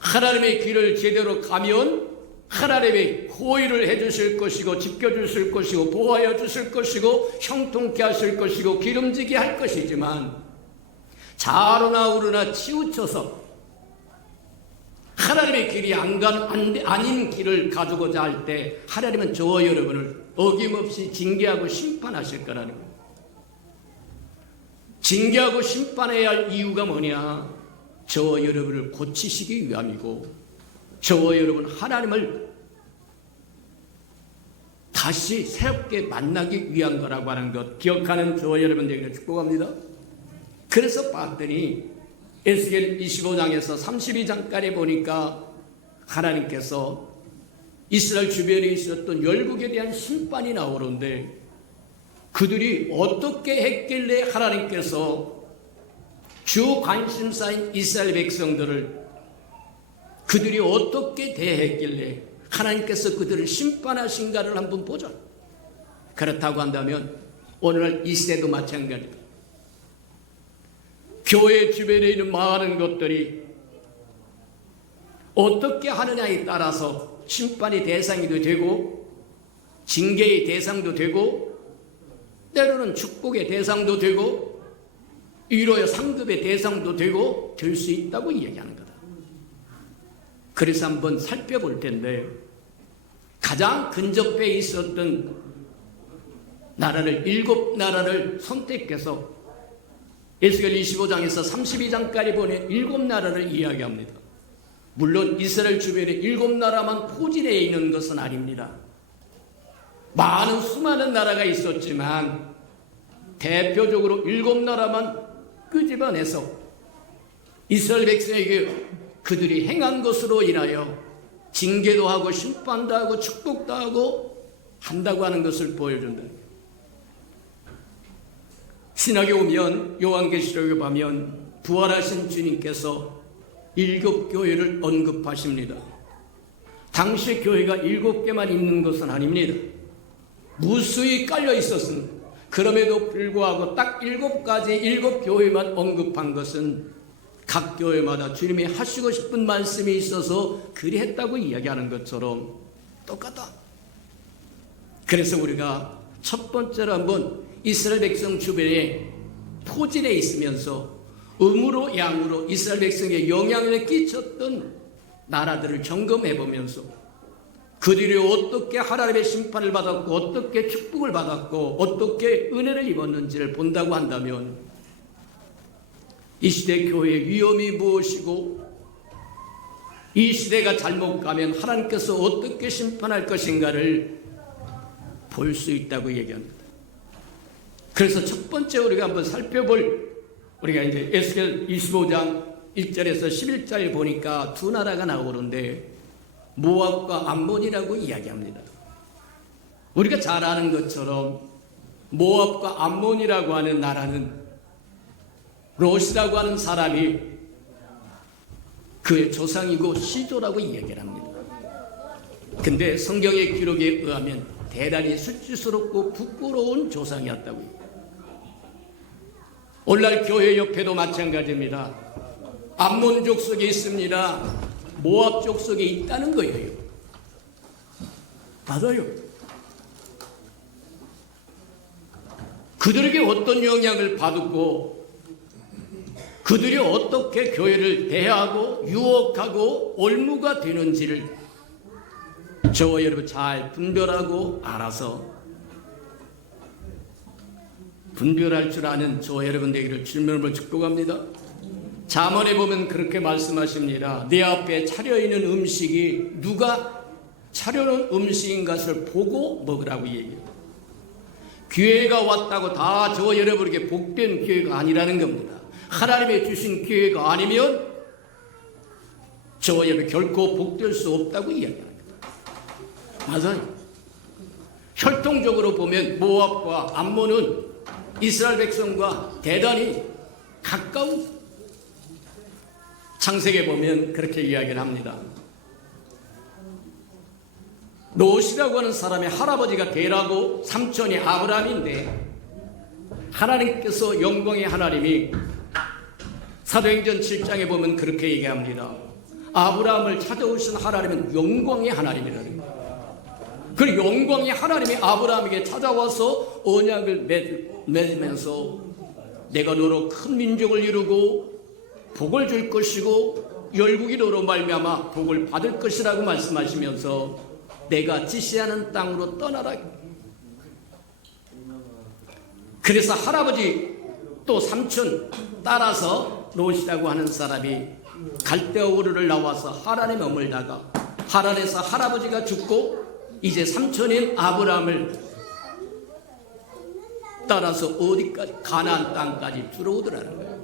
하나님의 길을 제대로 가면 하나님의 호의를 해주실 것이고 지켜주실 것이고 보호하여 주실 것이고 형통케 하실 것이고 기름지게 할 것이지만 좌로나 우로나 치우쳐서 하나님의 길이 아닌 길을 가지고자 할 때 하나님은 저와 여러분을 어김없이 징계하고 심판하실 거라는 거예요. 징계하고 심판해야 할 이유가 뭐냐? 저와 여러분을 고치시기 위함이고 저와 여러분 하나님을 다시 새롭게 만나기 위한 거라고 하는 것 기억하는 저와 여러분들에게 축복합니다. 그래서 봤더니 에스겔 25장에서 32장까지 보니까 하나님께서 이스라엘 주변에 있었던 열국에 대한 심판이 나오는데 그들이 어떻게 했길래 하나님께서 주 관심사인 이스라엘 백성들을 그들이 어떻게 대했길래 하나님께서 그들을 심판하신가를 한번 보자. 그렇다고 한다면 오늘날 이 시대도 마찬가지다. 교회 주변에 있는 많은 것들이 어떻게 하느냐에 따라서 심판의 대상이도 되고 징계의 대상도 되고 때로는 축복의 대상도 되고 위로의 상급의 대상도 되고 될 수 있다고 이야기하는 거다. 그래서 한번 살펴볼 텐데 가장 근접해 있었던 나라를 7나라를 선택해서 에스겔 25장에서 32장까지 보낸 7나라를 이야기합니다. 물론 이스라엘 주변에 7나라만 포진해 있는 것은 아닙니다. 많은 수많은 나라가 있었지만 대표적으로 7나라만 끄집어내서 이스라엘 백성에게 그들이 행한 것으로 인하여 징계도 하고 심판도 하고 축복도 하고 한다고 하는 것을 보여준다. 신학에 오면 요한계시록에 보면 부활하신 주님께서 7교회를 언급하십니다. 당시 교회가 7개만 있는 것은 아닙니다. 무수히 깔려 있었습니다. 그럼에도 불구하고 딱 7가지 7교회만 언급한 것은 각 교회마다 주님이 하시고 싶은 말씀이 있어서 그리 했다고 이야기하는 것처럼 똑같다. 그래서 우리가 첫 번째로 한번 이스라엘 백성 주변에 포진해 있으면서 음으로 양으로 이스라엘 백성에 영향을 끼쳤던 나라들을 점검해 보면서 그들이 어떻게 하나님의 심판을 받았고 어떻게 축복을 받았고 어떻게 은혜를 입었는지를 본다고 한다면 이 시대 교회의 위험이 무엇이고 이 시대가 잘못 가면 하나님께서 어떻게 심판할 것인가를 볼 수 있다고 얘기합니다. 그래서 첫 번째 우리가 한번 살펴볼 우리가 이제 에스겔 25장 1절에서 11절에 보니까 두 나라가 나오는데 모압과 암몬이라고 이야기합니다. 우리가 잘 아는 것처럼 모압과 암몬이라고 하는 나라는 롯이라고 하는 사람이 그의 조상이고 시조라고 이야기를 합니다. 근데 성경의 기록에 의하면 대단히 수치스럽고 부끄러운 조상이었다고 해요. 오늘날 교회 옆에도 마찬가지입니다. 암몬 족속이 있습니다. 모압 족속이 있다는 거예요. 맞아요. 그들에게 어떤 영향을 받았고 그들이 어떻게 교회를 대하고 유혹하고 올무가 되는지를 저와 여러분 잘 분별하고 알아서 분별할 줄 아는 저와 여러분 되기를 주님으로 축복합니다. 잠언에 보면 그렇게 말씀하십니다. 내 앞에 차려있는 음식이 누가 차려놓은 음식인 것을 보고 먹으라고 얘기해요. 기회가 왔다고 다 저 여러분에게 복된 기회가 아니라는 겁니다. 하나님의 주신 기회가 아니면 저 여러분 결코 복될 수 없다고 이야기합니다. 맞아요. 혈통적으로 보면 모압과 암몬은 이스라엘 백성과 대단히 가까운, 창세기에 보면 그렇게 이야기를 합니다. 롯이라고 하는 사람의 할아버지가 데라고 삼촌이 아브라함인데, 하나님께서 영광의 하나님이 사도행전 7장에 보면 그렇게 얘기합니다. 아브라함을 찾아오신 하나님은 영광의 하나님이라는 거예요. 그 영광의 하나님이 아브라함에게 찾아와서 언약을 맺으면서 내가 너로 큰 민족을 이루고 복을 줄 것이고 열국이 너로 말미암아 복을 받을 것이라고 말씀하시면서 내가 지시하는 땅으로 떠나라. 그래서 할아버지 또 삼촌 따라서 롯이라고 하는 사람이 갈대우르를 나와서 하란에 머물다가 하란에서 할아버지가 죽고 이제 삼촌인 아브라함을 따라서 어디까지, 가나안 땅까지 들어오더라는 거예요.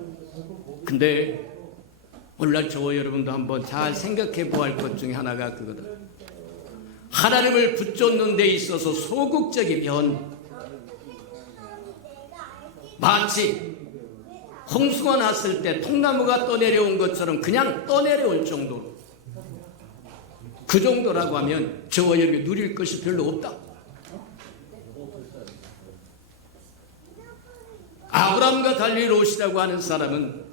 근데 오늘날 저와 여러분도 한번 잘 생각해 보아야 할 것 중에 하나가 그거다. 하나님을 붙잡는 데 있어서 소극적이면 마치 홍수가 났을 때 통나무가 떠내려온 것처럼 그냥 떠내려올 정도로, 그 정도라고 하면 저와 여러분이 누릴 것이 별로 없다. 아브라함과 달리 롯이라고 하는 사람은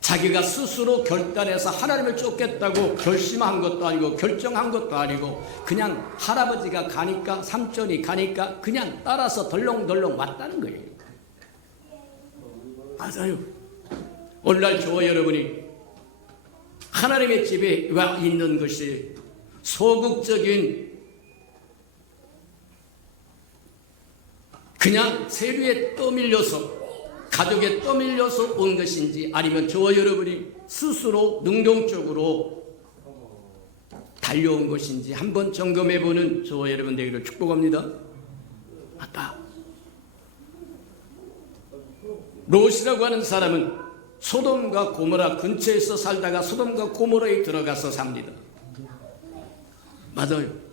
자기가 스스로 결단해서 하나님을 쫓겠다고 결심한 것도 아니고 결정한 것도 아니고 그냥 할아버지가 가니까, 삼촌이 가니까 그냥 따라서 덜렁덜렁 왔다는 거예요. 맞아요. 오늘날 저와 여러분이 하나님의 집에 와 있는 것이 소극적인 그냥 세류에 떠밀려서, 가족에 떠밀려서 온 것인지, 아니면 저와 여러분이 스스로 능동적으로 달려온 것인지 한번 점검해보는 저와 여러분 되기를 축복합니다. 맞다. 롯이라고 하는 사람은 소돔과 고모라 근처에서 살다가 소돔과 고모라에 들어가서 삽니다. 맞아요.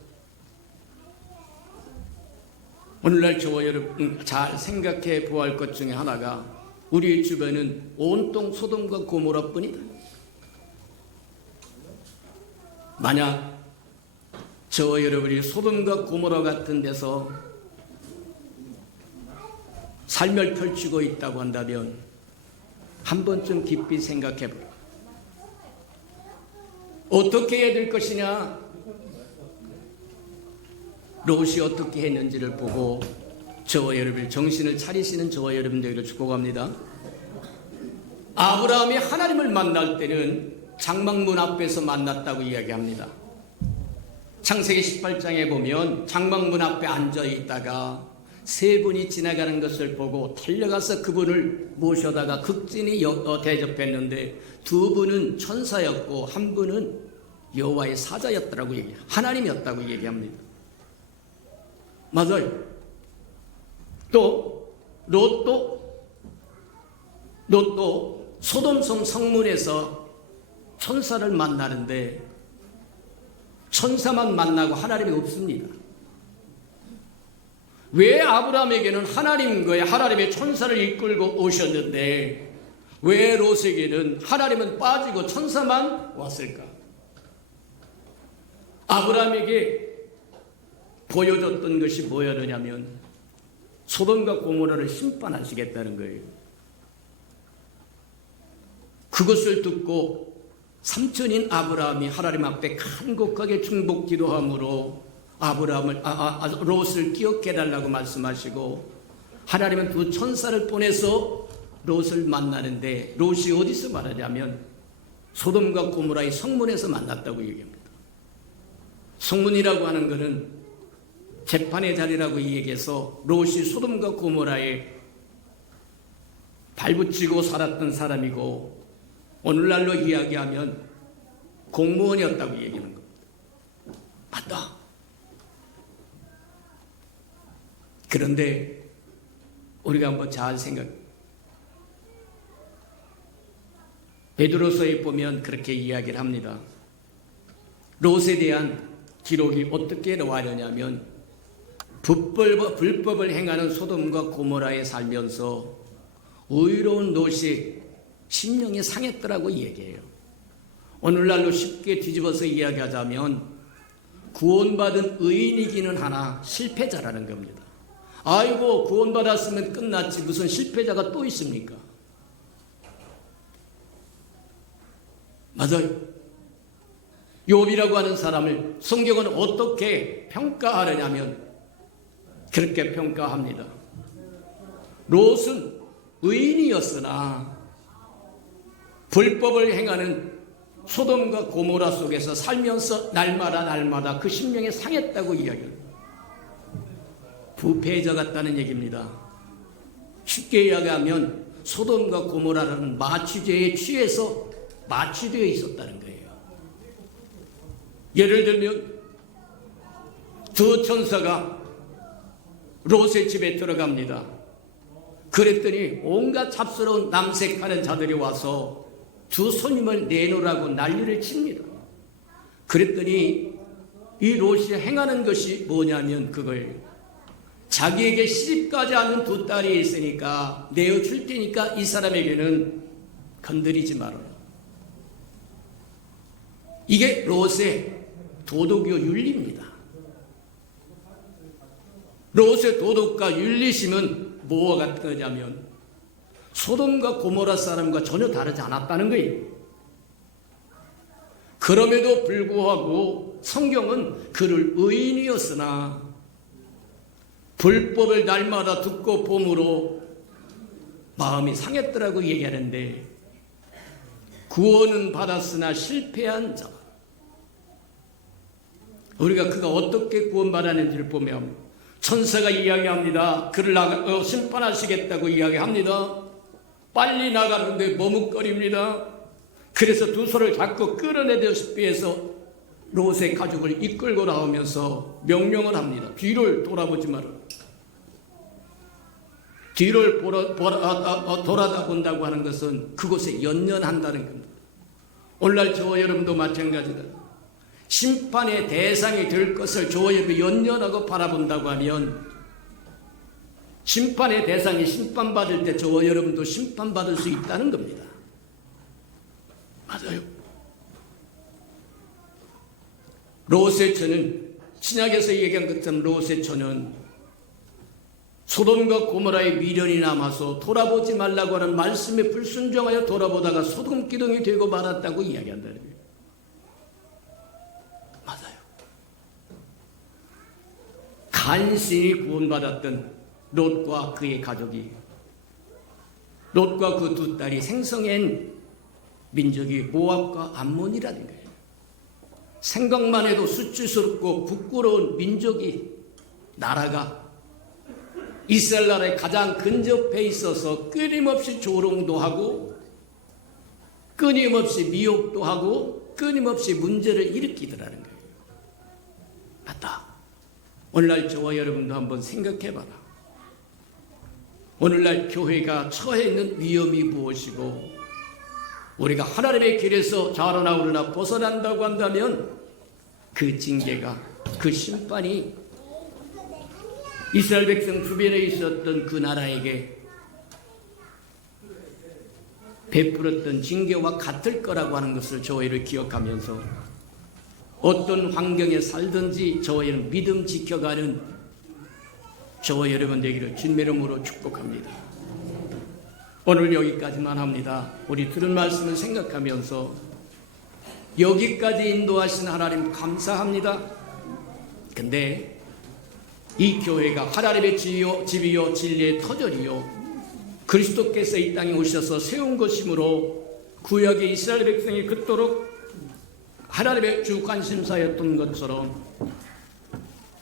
오늘날 저와 여러분 잘 생각해 보아야 할 것 중에 하나가 우리 주변은 온통 소돔과 고모라뿐이다. 만약 저와 여러분이 소돔과 고모라 같은 데서 삶을 펼치고 있다고 한다면 한 번쯤 깊이 생각해 보라. 어떻게 해야 될 것이냐? 롯이 어떻게 했는지를 보고 저와 여러분 정신을 차리시는 저와 여러분들을 축복합니다. 아브라함이 하나님을 만날 때는 장막문 앞에서 만났다고 이야기합니다. 창세기 18장에 보면 장막문 앞에 앉아 있다가 세 분이 지나가는 것을 보고 달려가서 그분을 모셔다가 극진히 대접했는데 두 분은 천사였고 한 분은 여호와의 사자였다고 얘기해요. 하나님이었다고 얘기합니다. 맞아요. 또 롯도 소돔성 성문에서 천사를 만나는데 천사만 만나고 하나님이 없습니다. 왜 아브라함에게는 하나님의 천사를 이끌고 오셨는데 왜 롯에게는 하나님은 빠지고 천사만 왔을까? 아브라함에게 보여줬던 것이 뭐였느냐면 소돔과 고모라를 심판하시겠다는 거예요. 그것을 듣고 삼촌인 아브라함이 하나님 앞에 간곡하게 중복 기도함으로 롯을 기억해달라고 말씀하시고 하나님은 두 천사를 보내서 롯을 만나는데 롯이 어디서 말하냐면 소돔과 고모라의 성문에서 만났다고 얘기합니다. 성문이라고 하는 것은 재판의 자리라고 얘기해서 롯이 소돔과 고모라의 발붙이고 살았던 사람이고 오늘날로 이야기하면 공무원이었다고 얘기하는 겁니다. 맞다. 그런데 우리가 한번 잘 베드로서에 보면 그렇게 이야기를 합니다. 롯에 대한 기록이 어떻게 나와냐면 불법을 행하는 소돔과 고모라에 살면서 의로운 롯이 심령이 상했더라고 얘기해요. 오늘날로 쉽게 뒤집어서 이야기하자면 구원받은 의인이기는 하나 실패자라는 겁니다. 아이고 구원받았으면 끝났지 무슨 실패자가 또 있습니까? 맞아요. 욥이라고 하는 사람을 성경은 어떻게 평가하느냐면 그렇게 평가합니다. 롯은 의인이었으나 불법을 행하는 소돔과 고모라 속에서 살면서 날마다 그 심령이 상했다고 이야기합니다. 부패자 같다는 얘기입니다. 쉽게 이야기하면 소돔과 고모라라는 마취제에 취해서 마취되어 있었다는 거예요. 예를 들면 두 천사가 롯의 집에 들어갑니다. 그랬더니 온갖 잡스러운 남색하는 자들이 와서 두 손님을 내놓으라고 난리를 칩니다. 그랬더니 이 롯이 행하는 것이 뭐냐면 그걸 자기에게 시집가지 않은 두 딸이 있으니까 내어줄 테니까 이 사람에게는 건드리지 말아라. 이게 롯의 도덕이요 윤리입니다. 롯의 도덕과 윤리심은 뭐와 같은 거냐면 소돔과 고모라 사람과 전혀 다르지 않았다는 거예요. 그럼에도 불구하고 성경은 그를 의인이었으나 불법을 날마다 듣고 봄으로 마음이 상했더라고 얘기하는데 구원은 받았으나 실패한 자. 우리가 그가 어떻게 구원받았는지를 보면 천사가 이야기합니다. 그를 심판하시겠다고 이야기합니다. 빨리 나가는데 머뭇거립니다. 그래서 두 손을 잡고 끌어내듯이 위해서 롯의 가족을 이끌고 나오면서 명령을 합니다. 뒤를 돌아보지 마라. 뒤를 돌아다 본다고 하는 것은 그곳에 연연한다는 겁니다. 오늘날 저와 여러분도 마찬가지다. 심판의 대상이 될 것을 저와 여러분이 연연하고 바라본다고 하면 심판의 대상이 심판받을 때 저와 여러분도 심판받을 수 있다는 겁니다. 맞아요. 롯의 처는 신약에서 얘기한 것처럼 롯의 처는 소돔과 고모라의 미련이 남아서 돌아보지 말라고 하는 말씀에 불순종하여 돌아보다가 소돔 기둥이 되고 말았다고 이야기한다는 거예요. 맞아요. 간신히 구원받았던 롯과 그의 가족이 롯과 그 두 딸이 생성한 민족이 모압과 암몬이라는 거예요. 생각만 해도 수치스럽고 부끄러운 민족이 나라가 이스라엘 나라에 가장 근접해 있어서 끊임없이 조롱도 하고 끊임없이 미혹도 하고 끊임없이 문제를 일으키더라는 거예요. 맞다. 오늘날 저와 여러분도 한번 생각해봐라. 오늘날 교회가 처해 있는 위험이 무엇이고 우리가 하나님의 길에서 자라나오르나 벗어난다고 한다면 그 징계가 그 심판이 이스라엘 백성 주변에 있었던 그 나라에게 베풀었던 징계와 같을 거라고 하는 것을 저희를 기억하면서 어떤 환경에 살든지 저희를 믿음 지켜가는 저와 여러분 되기를 주님의 이름으로 축복합니다. 오늘 여기까지만 합니다. 우리 들은 말씀을 생각하면서 여기까지 인도하신 하나님 감사합니다. 근데 이 교회가 하나님의 집이요 진리의 터전이요 그리스도께서 이 땅에 오셔서 세운 것이므로 구약의 이스라엘 백성이 그토록 하나님의 주 관심사였던 것처럼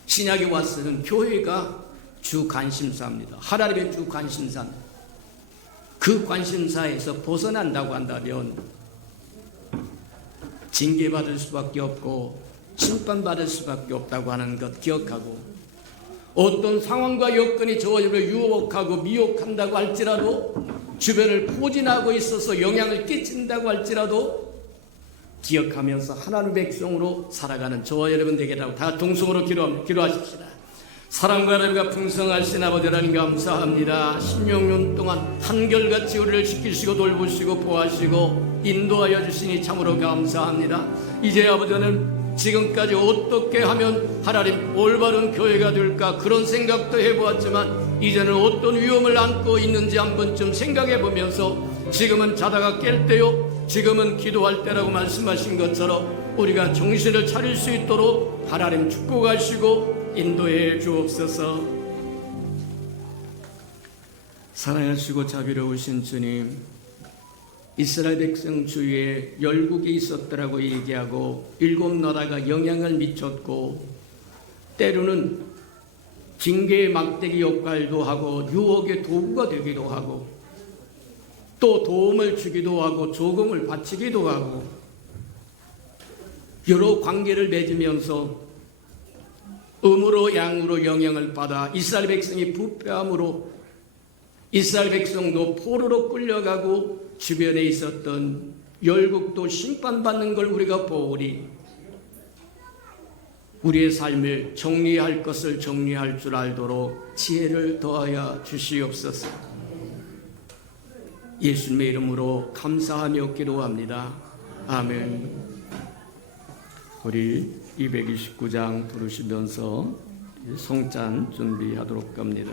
신약에 와서는 교회가 주 관심사입니다. 하나님의 주 관심사입니다. 그 관심사에서 벗어난다고 한다면 징계받을 수밖에 없고 심판받을 수밖에 없다고 하는 것 기억하고, 어떤 상황과 여건이 저와 여러분을 유혹하고 미혹한다고 할지라도, 주변을 포진하고 있어서 영향을 끼친다고 할지라도 기억하면서 하나님의 백성으로 살아가는 저와 여러분 되게라고 다 동성으로 기도하십시다. 사랑과 하나님과 풍성하신 아버지 하나님 감사합니다. 16년 동안 한결같이 우리를 지키시고 돌보시고 보호하시고 인도하여 주시니 참으로 감사합니다. 이제 아버지는 지금까지 어떻게 하면 하나님 올바른 교회가 될까 그런 생각도 해보았지만, 이제는 어떤 위험을 안고 있는지 한 번쯤 생각해 보면서 지금은 자다가 깰 때요, 지금은 기도할 때라고 말씀하신 것처럼 우리가 정신을 차릴 수 있도록 하나님 축복하시고 인도해 주옵소서. 사랑하시고 자비로우신 주님, 이스라엘 백성 주위에 열국이 있었더라고 얘기하고 일곱 나라가 영향을 미쳤고, 때로는 징계의 막대기 역할도 하고 유혹의 도구가 되기도 하고, 또 도움을 주기도 하고 조공을 바치기도 하고, 여러 관계를 맺으면서 음으로 양으로 영향을 받아 이스라엘 백성이 부패함으로 이스라엘 백성도 포로로 끌려가고 주변에 있었던 열국도 심판받는 걸 우리가 보오니, 우리의 삶을 정리할 것을 정리할 줄 알도록 지혜를 더하여 주시옵소서. 예수님의 이름으로 감사하며 기도합니다. 아멘. 우리 229장 부르시면서 성찬 준비하도록 합니다.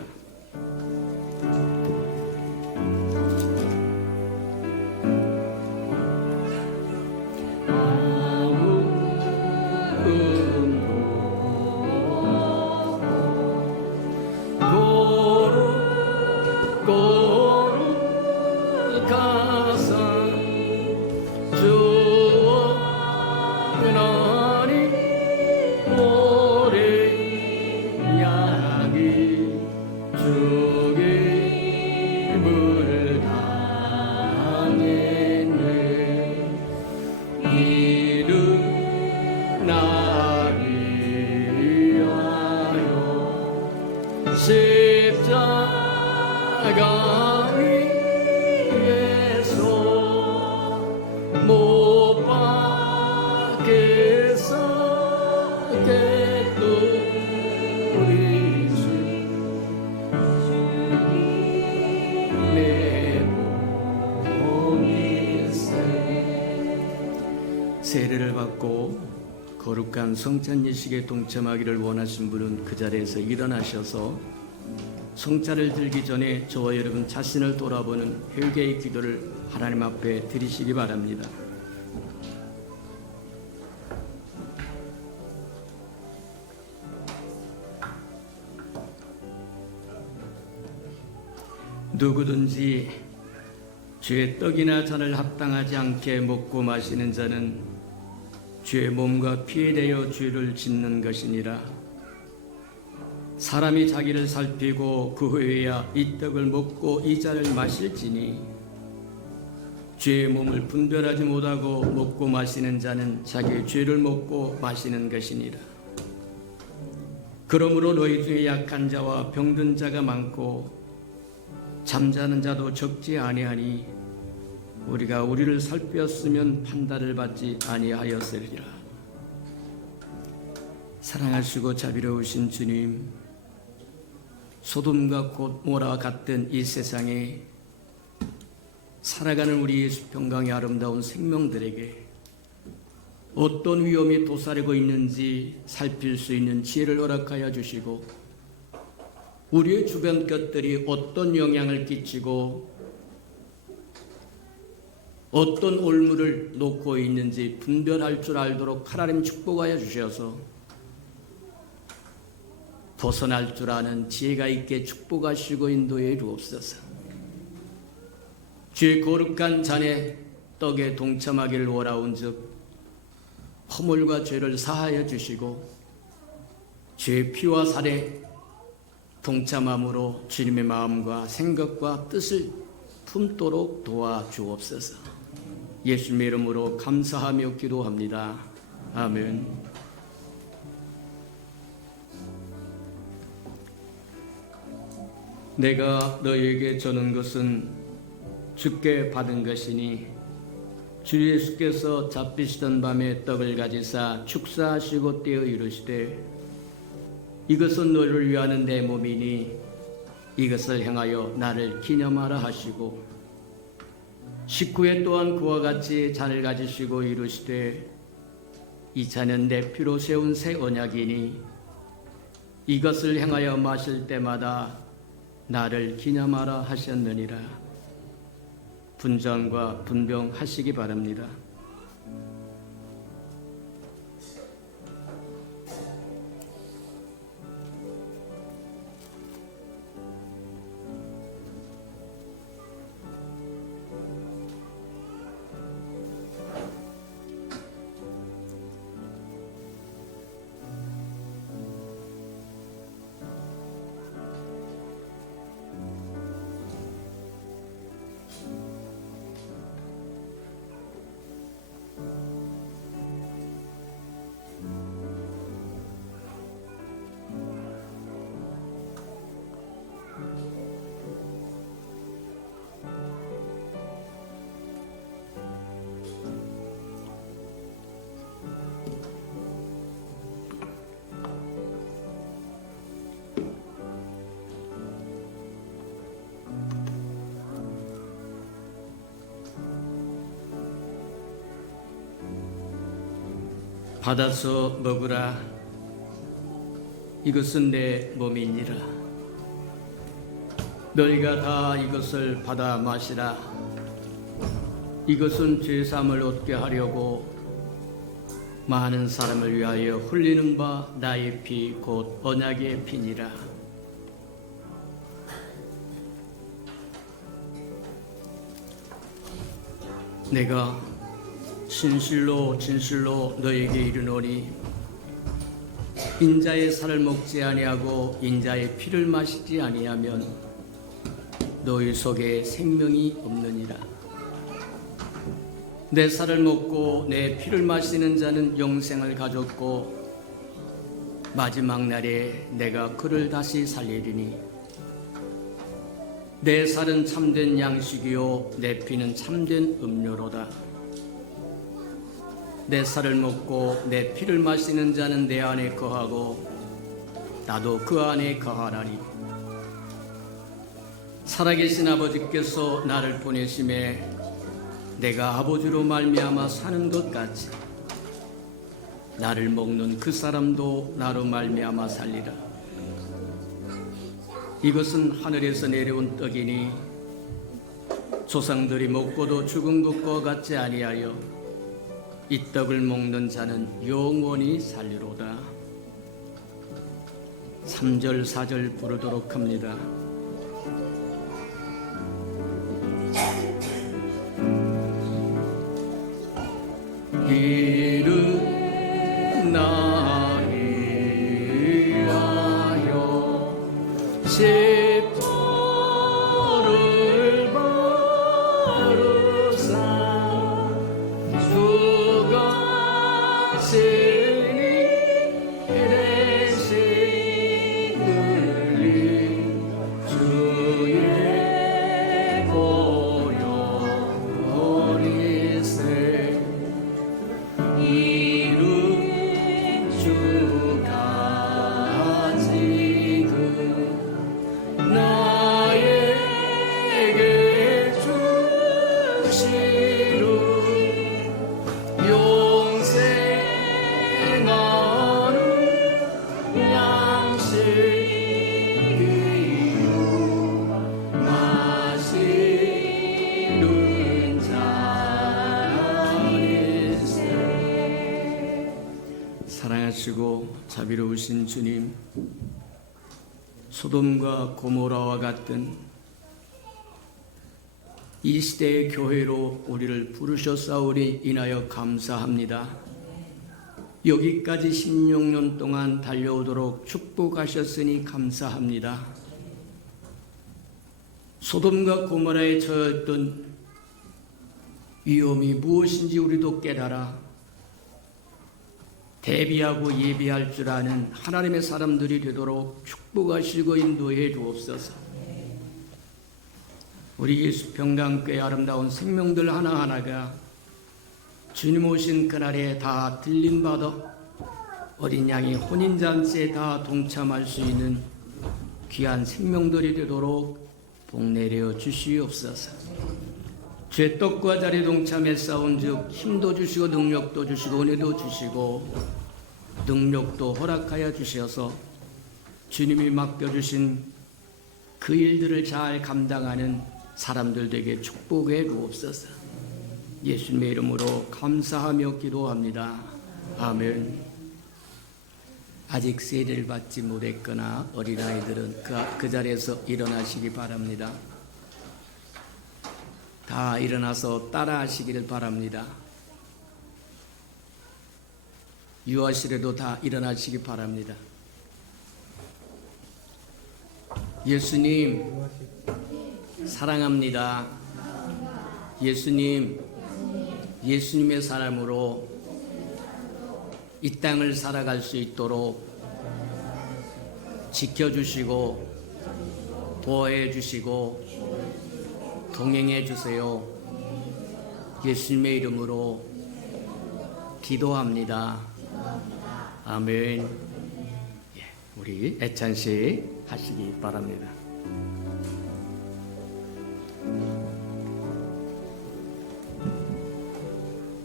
십자가 위에서 못 박혀서 깨뜨린 우리 주 내 몸이 세례를 받고 거룩한 성찬 예식에 동참하기를 원하신 분은 그 자리에서 일어나셔서 성찬을 들기 전에 저와 여러분 자신을 돌아보는 회개의 기도를 하나님 앞에 드리시기 바랍니다. 누구든지 주의 떡이나 잔을 합당하지 않게 먹고 마시는 자는 주의 몸과 피에 대여 죄를 짓는 것이니라. 사람이 자기를 살피고 그 후에야 이 떡을 먹고 이 잔을 마실지니 죄의 몸을 분별하지 못하고 먹고 마시는 자는 자기의 죄를 먹고 마시는 것이니라. 그러므로 너희 중에 약한 자와 병든 자가 많고 잠자는 자도 적지 아니하니 우리가 우리를 살폈으면 판단을 받지 아니하였으리라. 사랑하시고 자비로우신 주님, 소돔과 고모라와 같은 이 세상에 살아가는 우리 예수 평강의 아름다운 생명들에게 어떤 위험이 도사리고 있는지 살필 수 있는 지혜를 허락하여 주시고, 우리의 주변 것들이 어떤 영향을 끼치고 어떤 올무를 놓고 있는지 분별할 줄 알도록 하나님 축복하여 주셔서 벗어날 줄 아는 지혜가 있게 축복하시고 인도해 주옵소서. 주의 거룩한 잔에 떡에 동참하기를 원하온즉 허물과 죄를 사하여 주시고 주의 피와 살에 동참함으로 주님의 마음과 생각과 뜻을 품도록 도와주옵소서. 예수님의 이름으로 감사하며 기도합니다. 아멘. 내가 너희에게 전한 것은 주께 받은 것이니 주 예수께서 잡히시던 밤에 떡을 가지사 축사하시고 떼어 이르시되 이것은 너희를 위하는 내 몸이니 이것을 행하여 나를 기념하라 하시고 식후에 또한 그와 같이 잔을 가지시고 이르시되 이 잔은 내 피로 세운 새 언약이니 이것을 행하여 마실 때마다 나를 기념하라 하셨느니라. 분전과 분병하시기 바랍니다. 받아서 먹으라. 이것은 내 몸이니라. 너희가 다 이것을 받아 마시라. 이것은 죄사함을 얻게 하려고 많은 사람을 위하여 흘리는 바 나의 피 곧 언약의 피니라. 내가 진실로 진실로 너에게 이르노니 인자의 살을 먹지 아니하고 인자의 피를 마시지 아니하면 너희 속에 생명이 없느니라. 내 살을 먹고 내 피를 마시는 자는 영생을 가졌고 마지막 날에 내가 그를 다시 살리리니 내 살은 참된 양식이요 내 피는 참된 음료로다. 내 살을 먹고 내 피를 마시는 자는 내 안에 거하고 나도 그 안에 거하나니 살아계신 아버지께서 나를 보내심에 내가 아버지로 말미암아 사는 것 같이 나를 먹는 그 사람도 나로 말미암아 살리라. 이것은 하늘에서 내려온 떡이니 조상들이 먹고도 죽은 것과 같지 아니하여 이 떡을 먹는 자는 영원히 살리로다. 3절 4절 부르도록 합니다. 이른 나를 위하여 십자를 바르사 주가 신이 대신 흘린 주의 보혈이세 이룬 주가 지금 나에게 주시는 영생하는 양식이요 마시는 자리세. 사랑하시고 자비로우신 주님, 소돔과 고모라와 같은 이 시대의 교회로 우리를 부르셨사오니 인하여 감사합니다. 여기까지 16년 동안 달려오도록 축복하셨으니 감사합니다. 소돔과 고모라에 처했던 위험이 무엇인지 우리도 깨달아 대비하고 예비할 줄 아는 하나님의 사람들이 되도록 축복하시고 인도해 주옵소서. 우리 예수 평강교회 아름다운 생명들 하나하나가 주님 오신 그날에 다 들림받아 어린 양의 혼인잔치에 다 동참할 수 있는 귀한 생명들이 되도록 복내려 주시옵소서. 죄떡과 자리 동참에 싸운 즉 힘도 주시고 능력도 주시고 은혜도 주시고 능력도 허락하여 주셔서 주님이 맡겨주신 그 일들을 잘 감당하는 사람들 되게 축복해 주옵소서. 예수님의 이름으로 감사하며 기도합니다. 아멘. 아직 세례를 받지 못했거나 어린아이들은 그 자리에서 일어나시기 바랍니다. 다 일어나서 따라하시기를 바랍니다. 유아실에도 다 일어나시기 바랍니다. 예수님 사랑합니다. 예수님, 예수님의 사람으로 이 땅을 살아갈 수 있도록 지켜주시고 보호해 주시고 동행해 주세요. 예수님의 이름으로 기도합니다. 아멘. 예, 우리 애찬시 하시기 바랍니다.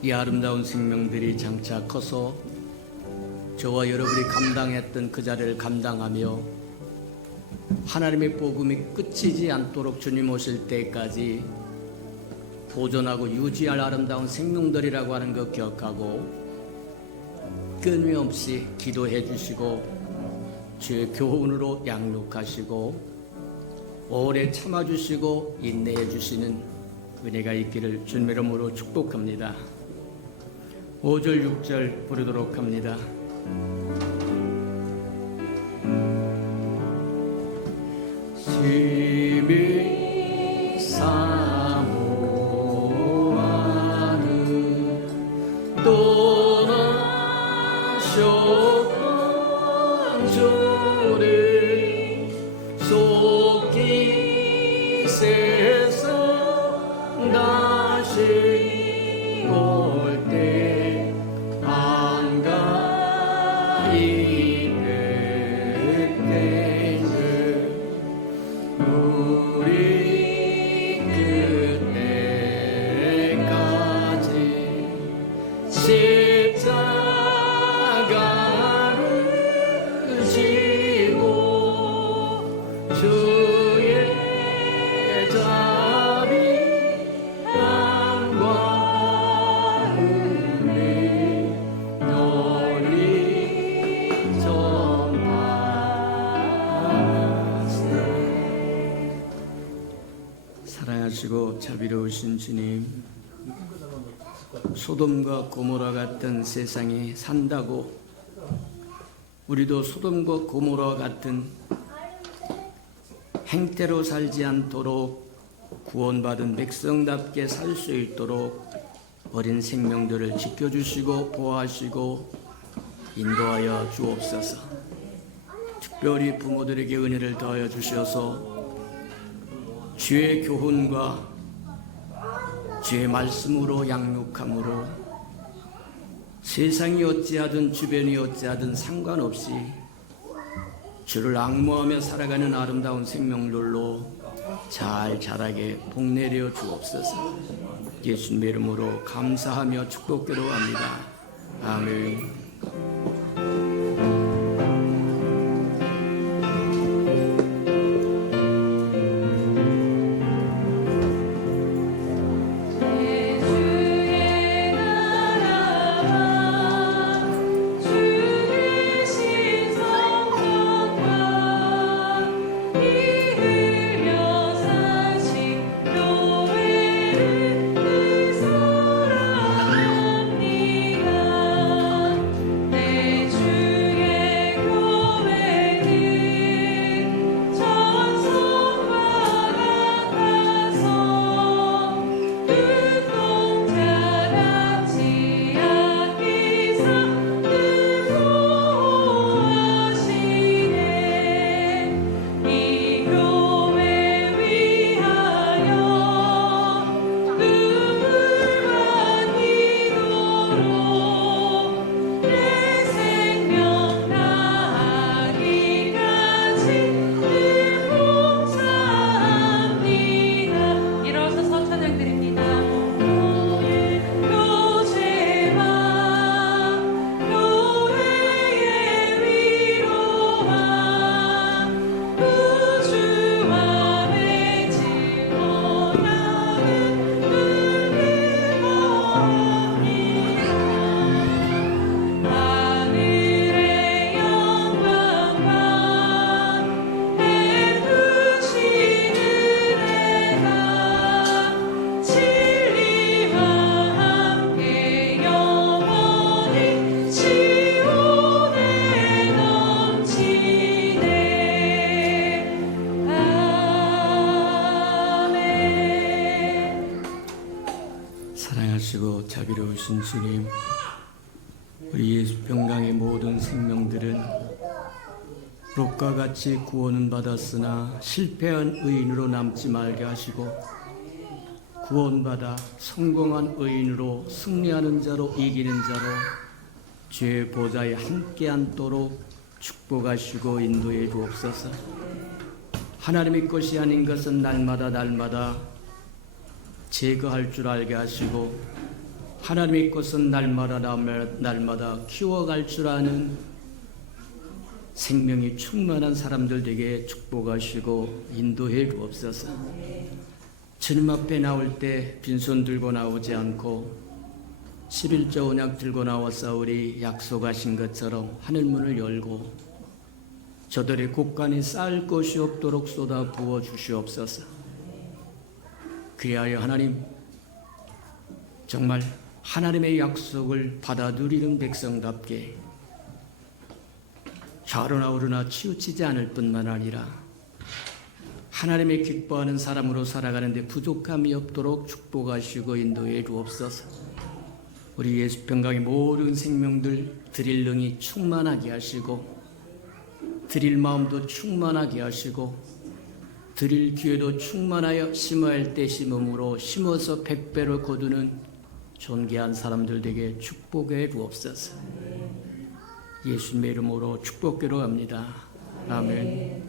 이 아름다운 생명들이 장차 커서 저와 여러분이 감당했던 그 자리를 감당하며 하나님의 복음이 끝이지 않도록 주님 오실 때까지 보존하고 유지할 아름다운 생명들이라고 하는 것 기억하고 끊임없이 기도해 주시고 주의 교훈으로 양육하시고 오래 참아주시고 인내해 주시는 은혜가 있기를 주님의 이름으로 축복합니다. 5절 6절 부르도록 합니다. 심히 사모하는 떠나셨던 주를 속히 세상 다시 올 때 한가히 뵙겠네. 우리 그때까지 십자가를 지고 주의 자비 땅과 은혜 널리 전하세. 사랑하시고 자비로우신 주님, 소돔과 고모라 같은 세상에 산다고 우리도 소돔과 고모라 같은 행태로 살지 않도록 구원받은 백성답게 살 수 있도록 어린 생명들을 지켜주시고 보호하시고 인도하여 주옵소서. 특별히 부모들에게 은혜를 더하여 주셔서 주의 교훈과 주의 말씀으로 양육함으로 세상이 어찌하든 주변이 어찌하든 상관없이 주를 앙모하며 살아가는 아름다운 생명들로 잘 자라게 복내려 주옵소서. 예수님의 이름으로 감사하며 축복기도합니다. 아멘. 자비로우신 주님, 우리 예수 평강의 모든 생명들은 롯과 같이 구원은 받았으나 실패한 의인으로 남지 말게 하시고 구원받아 성공한 의인으로 승리하는 자로 이기는 자로 주의 보좌에 함께 앉도록 축복하시고 인도해 주옵소서. 하나님의 것이 아닌 것은 날마다 제거할 줄 알게 하시고 하나님의 것은 날마다 키워갈 줄 아는 생명이 충만한 사람들 되게 축복하시고 인도해 주옵소서. 주님 앞에 나올 때 빈손 들고 나오지 않고 11조 언약 들고 나와싸우리 약속하신 것처럼 하늘문을 열고 저들의 곳간에 쌓을 것이 없도록 쏟아 부어 주시옵소서. 그리하여 하나님 정말 하나님의 약속을 받아 누리는 백성답게 좌로나 우로나 치우치지 않을 뿐만 아니라 하나님의 기뻐하는 사람으로 살아가는데 부족함이 없도록 축복하시고 인도해 주옵소서. 우리 예수 평강의 모든 생명들 드릴 능이 충만하게 하시고 드릴 마음도 충만하게 하시고 드릴 기회도 충만하여 심어야 할 때 심음으로 심어서 100배로 거두는 존귀한 사람들 되게 축복해 주옵소서. 예수님의 이름으로 축복기로 합니다. 아멘.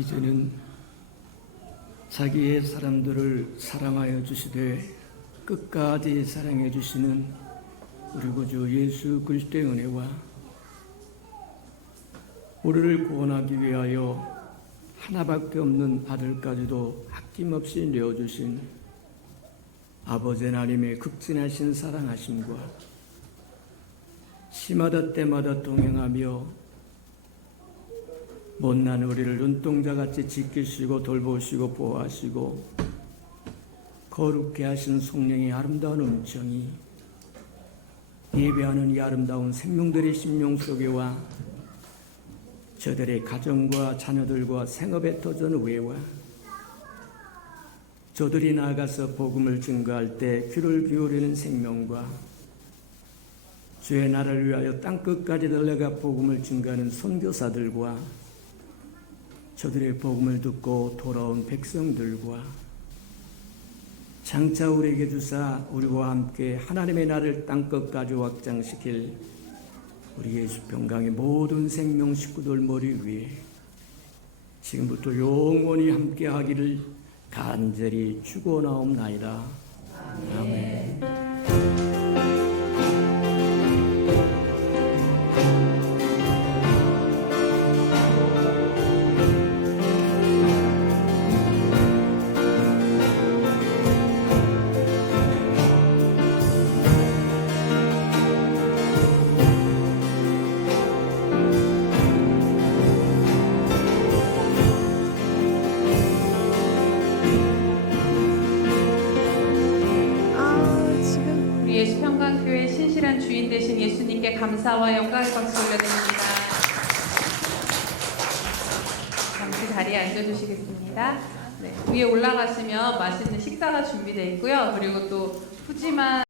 이제는 자기의 사람들을 사랑하여 주시되 끝까지 사랑해 주시는 우리 구주 예수 그리스도의 은혜와 우리를 구원하기 위하여 하나밖에 없는 아들까지도 아낌없이 내어주신 아버지 하나님의 극진하신 사랑하심과 시마다 때마다 동행하며 못난 우리를 눈동자같이 지키시고 돌보시고 보호하시고 거룩게 하신 성령의 아름다운 음성이 예배하는 이 아름다운 생명들의 심령 속에 와 저들의 가정과 자녀들과 생업의 터전 외와 저들이 나아가서 복음을 증거할 때 귀를 기울이는 생명과 주의 나라를 위하여 땅끝까지 달려가 복음을 증거하는 선교사들과 저들의 복음을 듣고 돌아온 백성들과 장차 우리에게 주사 우리와 함께 하나님의 나라를 땅끝까지 확장시킬 우리 예수 평강의 모든 생명 식구들 머리 위에 지금부터 영원히 함께 하기를 간절히 축원하옵나이다. 아멘. 우리 예수평강교회 신실한 주인 되신 예수님께 감사와 영광의 박수 올려드립니다. 잠시 자리에 앉아주시겠습니다. 네, 위에 올라가시면 맛있는 식사가 준비되어 있고요. 그리고 또 푸짐한